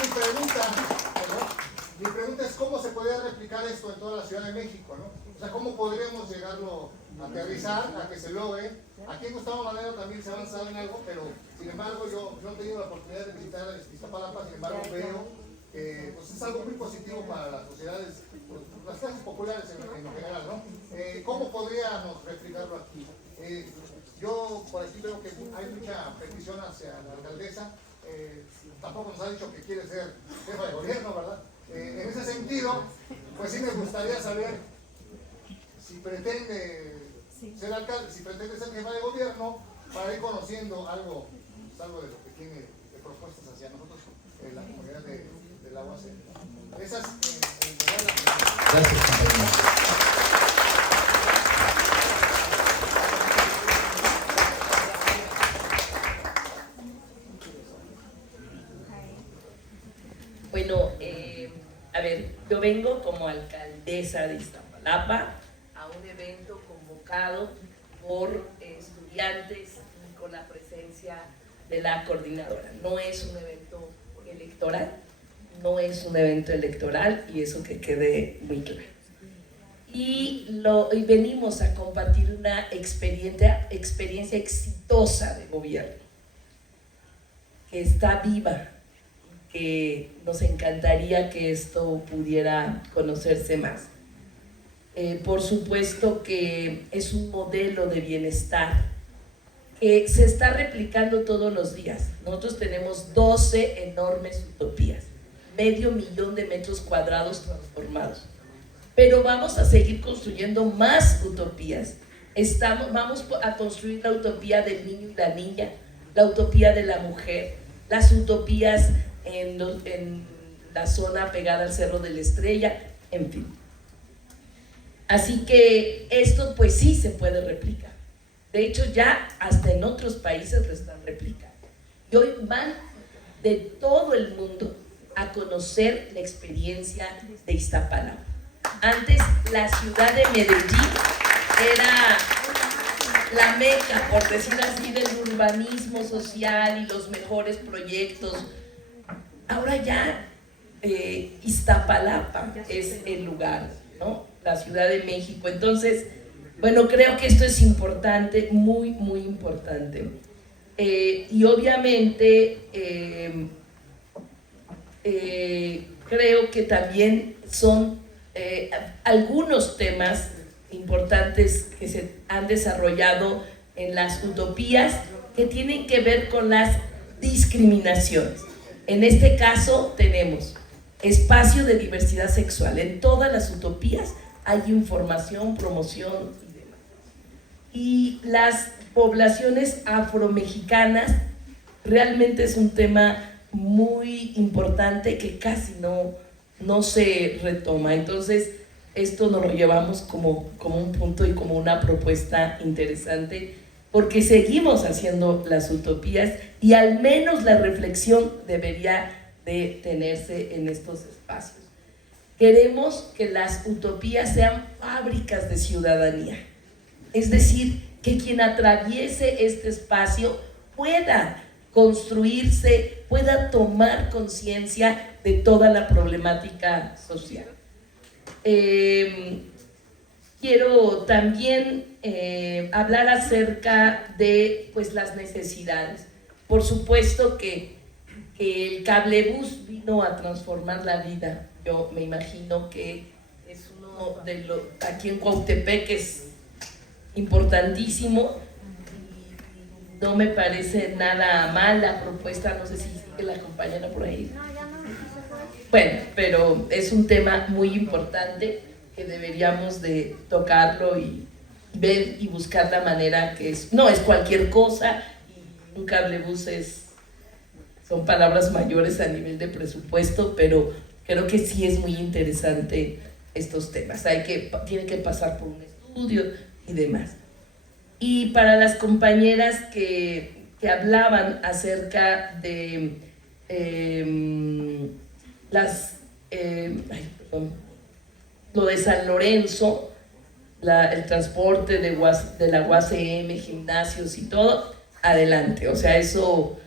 mi pregunta es cómo se podría replicar esto en toda la Ciudad de México, ¿no? O sea, ¿cómo podríamos llegarlo a aterrizar, a que se logre? Aquí en Gustavo Madero también se ha avanzado en algo, pero sin embargo yo no he tenido la oportunidad de visitar Iztapalapa, sin embargo veo que pues es algo muy positivo para las sociedades, las clases populares en general, ¿no? ¿Cómo podríamos replicarlo aquí? Yo por aquí veo que hay mucha petición hacia la alcaldesa, tampoco nos ha dicho que quiere ser jefa de gobierno, ¿verdad? En ese sentido, pues sí me gustaría saber si pretende ser alcalde, si pretende ser jefa de gobierno, para ir conociendo algo de lo que tiene de propuestas hacia nosotros, la comunidad de la UACM. Esas Gracias, compañero. Bueno, a ver, yo vengo como alcaldesa de Iztapalapa a un evento convocado por estudiantes y con la presencia de la coordinadora. No es un evento electoral, y eso que quede muy claro. Y venimos a compartir una experiencia exitosa de gobierno, que está viva, que nos encantaría que esto pudiera conocerse más. Por supuesto que es un modelo de bienestar que se está replicando todos los días. Nosotros tenemos 12 enormes utopías, 500,000 de metros cuadrados transformados. Pero vamos a seguir construyendo más utopías. Vamos a construir la utopía del niño y la niña, la utopía de la mujer, las utopías en la zona pegada al Cerro de la Estrella, en fin. Así que esto pues sí se puede replicar. De hecho ya hasta en otros países lo están replicando. Y hoy van de todo el mundo a conocer la experiencia de Iztapalapa. Antes la ciudad de Medellín era la meca, por decir así, del urbanismo social y los mejores proyectos. Ahora ya Iztapalapa es el lugar, ¿no? La Ciudad de México. Entonces, bueno, creo que esto es importante, muy, muy importante. Y obviamente creo que también son algunos temas importantes que se han desarrollado en las utopías que tienen que ver con las discriminaciones. En este caso tenemos espacio de diversidad sexual. En todas las utopías hay información, promoción y demás. Y las poblaciones afromexicanas realmente es un tema muy importante que casi no se retoma. Entonces, esto nos lo llevamos como un punto y como una propuesta interesante, porque seguimos haciendo las utopías y al menos la reflexión debería de tenerse en estos espacios. Queremos que las utopías sean fábricas de ciudadanía, es decir, que quien atraviese este espacio pueda construirse, pueda tomar conciencia de toda la problemática social. Quiero también hablar acerca de pues, las necesidades. Por supuesto que el cablebús vino a transformar la vida. Yo me imagino que es uno de los, aquí en Cuautepec es importantísimo. No me parece nada mal la propuesta, no sé si sigue la compañera por ahí. Bueno, pero es un tema muy importante que deberíamos de tocarlo y ver y buscar la manera que es. No es cualquier cosa, y un cablebús son palabras mayores a nivel de presupuesto, pero creo que sí es muy interesante estos temas. Tiene que pasar por un estudio y demás. Y para las compañeras que hablaban acerca de lo de San Lorenzo, el transporte de la UACM, gimnasios y todo, adelante. O sea, eso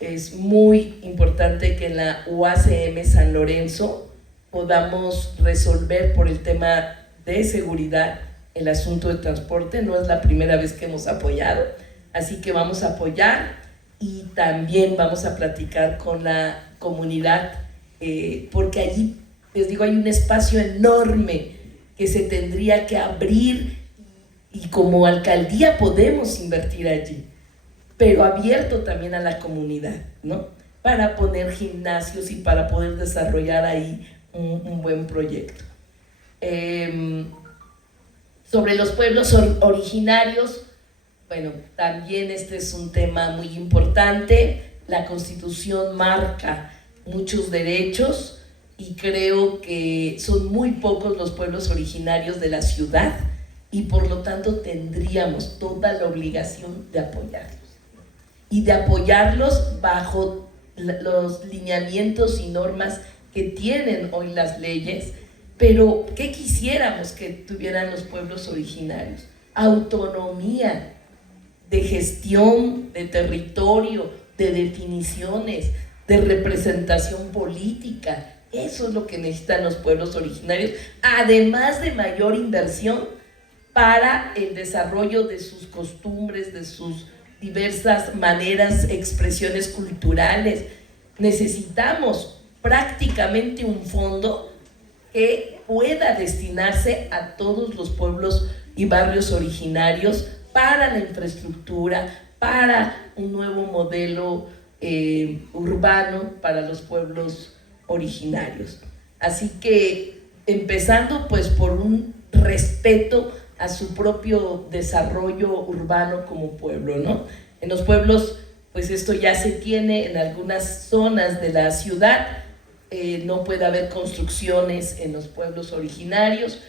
es muy importante que en la UACM San Lorenzo podamos resolver por el tema de seguridad el asunto del transporte. No es la primera vez que hemos apoyado, así que vamos a apoyar y también vamos a platicar con la comunidad, porque allí, les digo, hay un espacio enorme que se tendría que abrir y como alcaldía podemos invertir allí, pero abierto también a la comunidad, ¿no? Para poner gimnasios y para poder desarrollar ahí un buen proyecto. Sobre los pueblos originarios, bueno, también este es un tema muy importante. La Constitución marca muchos derechos y creo que son muy pocos los pueblos originarios de la ciudad y por lo tanto tendríamos toda la obligación de apoyarlos y de apoyarlos bajo los lineamientos y normas que tienen hoy las leyes. Pero ¿qué quisiéramos que tuvieran los pueblos originarios? Autonomía de gestión, de territorio, de definiciones, de representación política. Eso es lo que necesitan los pueblos originarios, además de mayor inversión para el desarrollo de sus costumbres, de sus diversas maneras, expresiones culturales. Necesitamos prácticamente un fondo que pueda destinarse a todos los pueblos y barrios originarios para la infraestructura, para un nuevo modelo urbano para los pueblos originarios. Así que empezando pues por un respeto a su propio desarrollo urbano como pueblo, ¿no? En los pueblos pues esto ya se tiene en algunas zonas de la ciudad, no puede haber construcciones en los pueblos originarios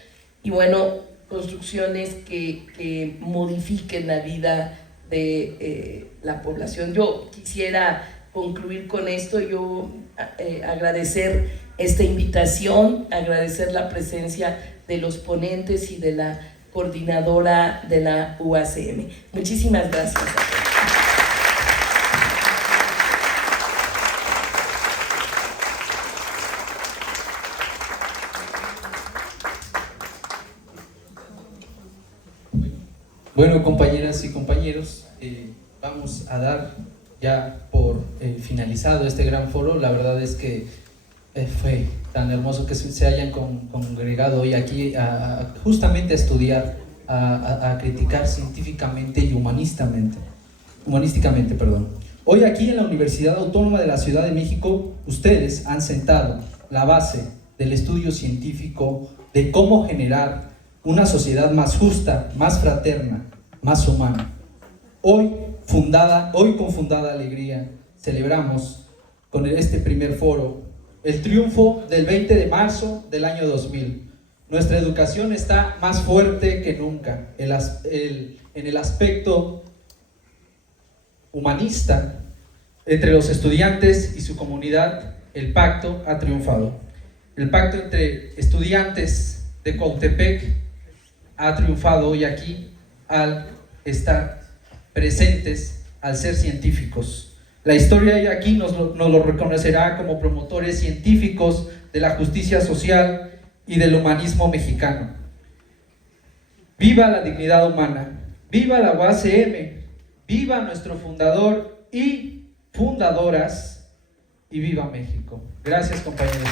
y bueno, construcciones que modifiquen la vida de la población. Yo quisiera concluir con esto, yo agradecer esta invitación, agradecer la presencia de los ponentes y de la coordinadora de la UACM. Muchísimas gracias. Bueno, compañeras y compañeros, vamos a dar ya por finalizado este gran foro. La verdad es que fue tan hermoso que se hayan congregado hoy aquí justamente a estudiar, a criticar científicamente y humanísticamente. Hoy aquí en la Universidad Autónoma de la Ciudad de México, ustedes han sentado la base del estudio científico de cómo generar una sociedad más justa, más fraterna, más humana. Hoy con fundada alegría, celebramos con este primer foro el triunfo del 20 de marzo del año 2000. Nuestra educación está más fuerte que nunca. En el aspecto humanista, entre los estudiantes y su comunidad, el pacto ha triunfado. El pacto entre estudiantes de Cuautepec ha triunfado hoy aquí al estar presentes, al ser científicos. La historia hoy aquí nos lo reconocerá como promotores científicos de la justicia social y del humanismo mexicano. ¡Viva la dignidad humana! ¡Viva la UACM! ¡Viva nuestro fundador y fundadoras! ¡Y viva México! Gracias, compañeros.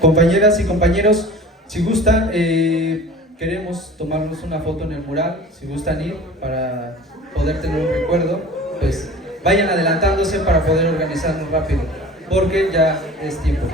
Compañeras y compañeros, si gustan, queremos tomarnos una foto en el mural. Si gustan ir para poder tener un recuerdo, pues vayan adelantándose para poder organizarnos rápido, porque ya es tiempo.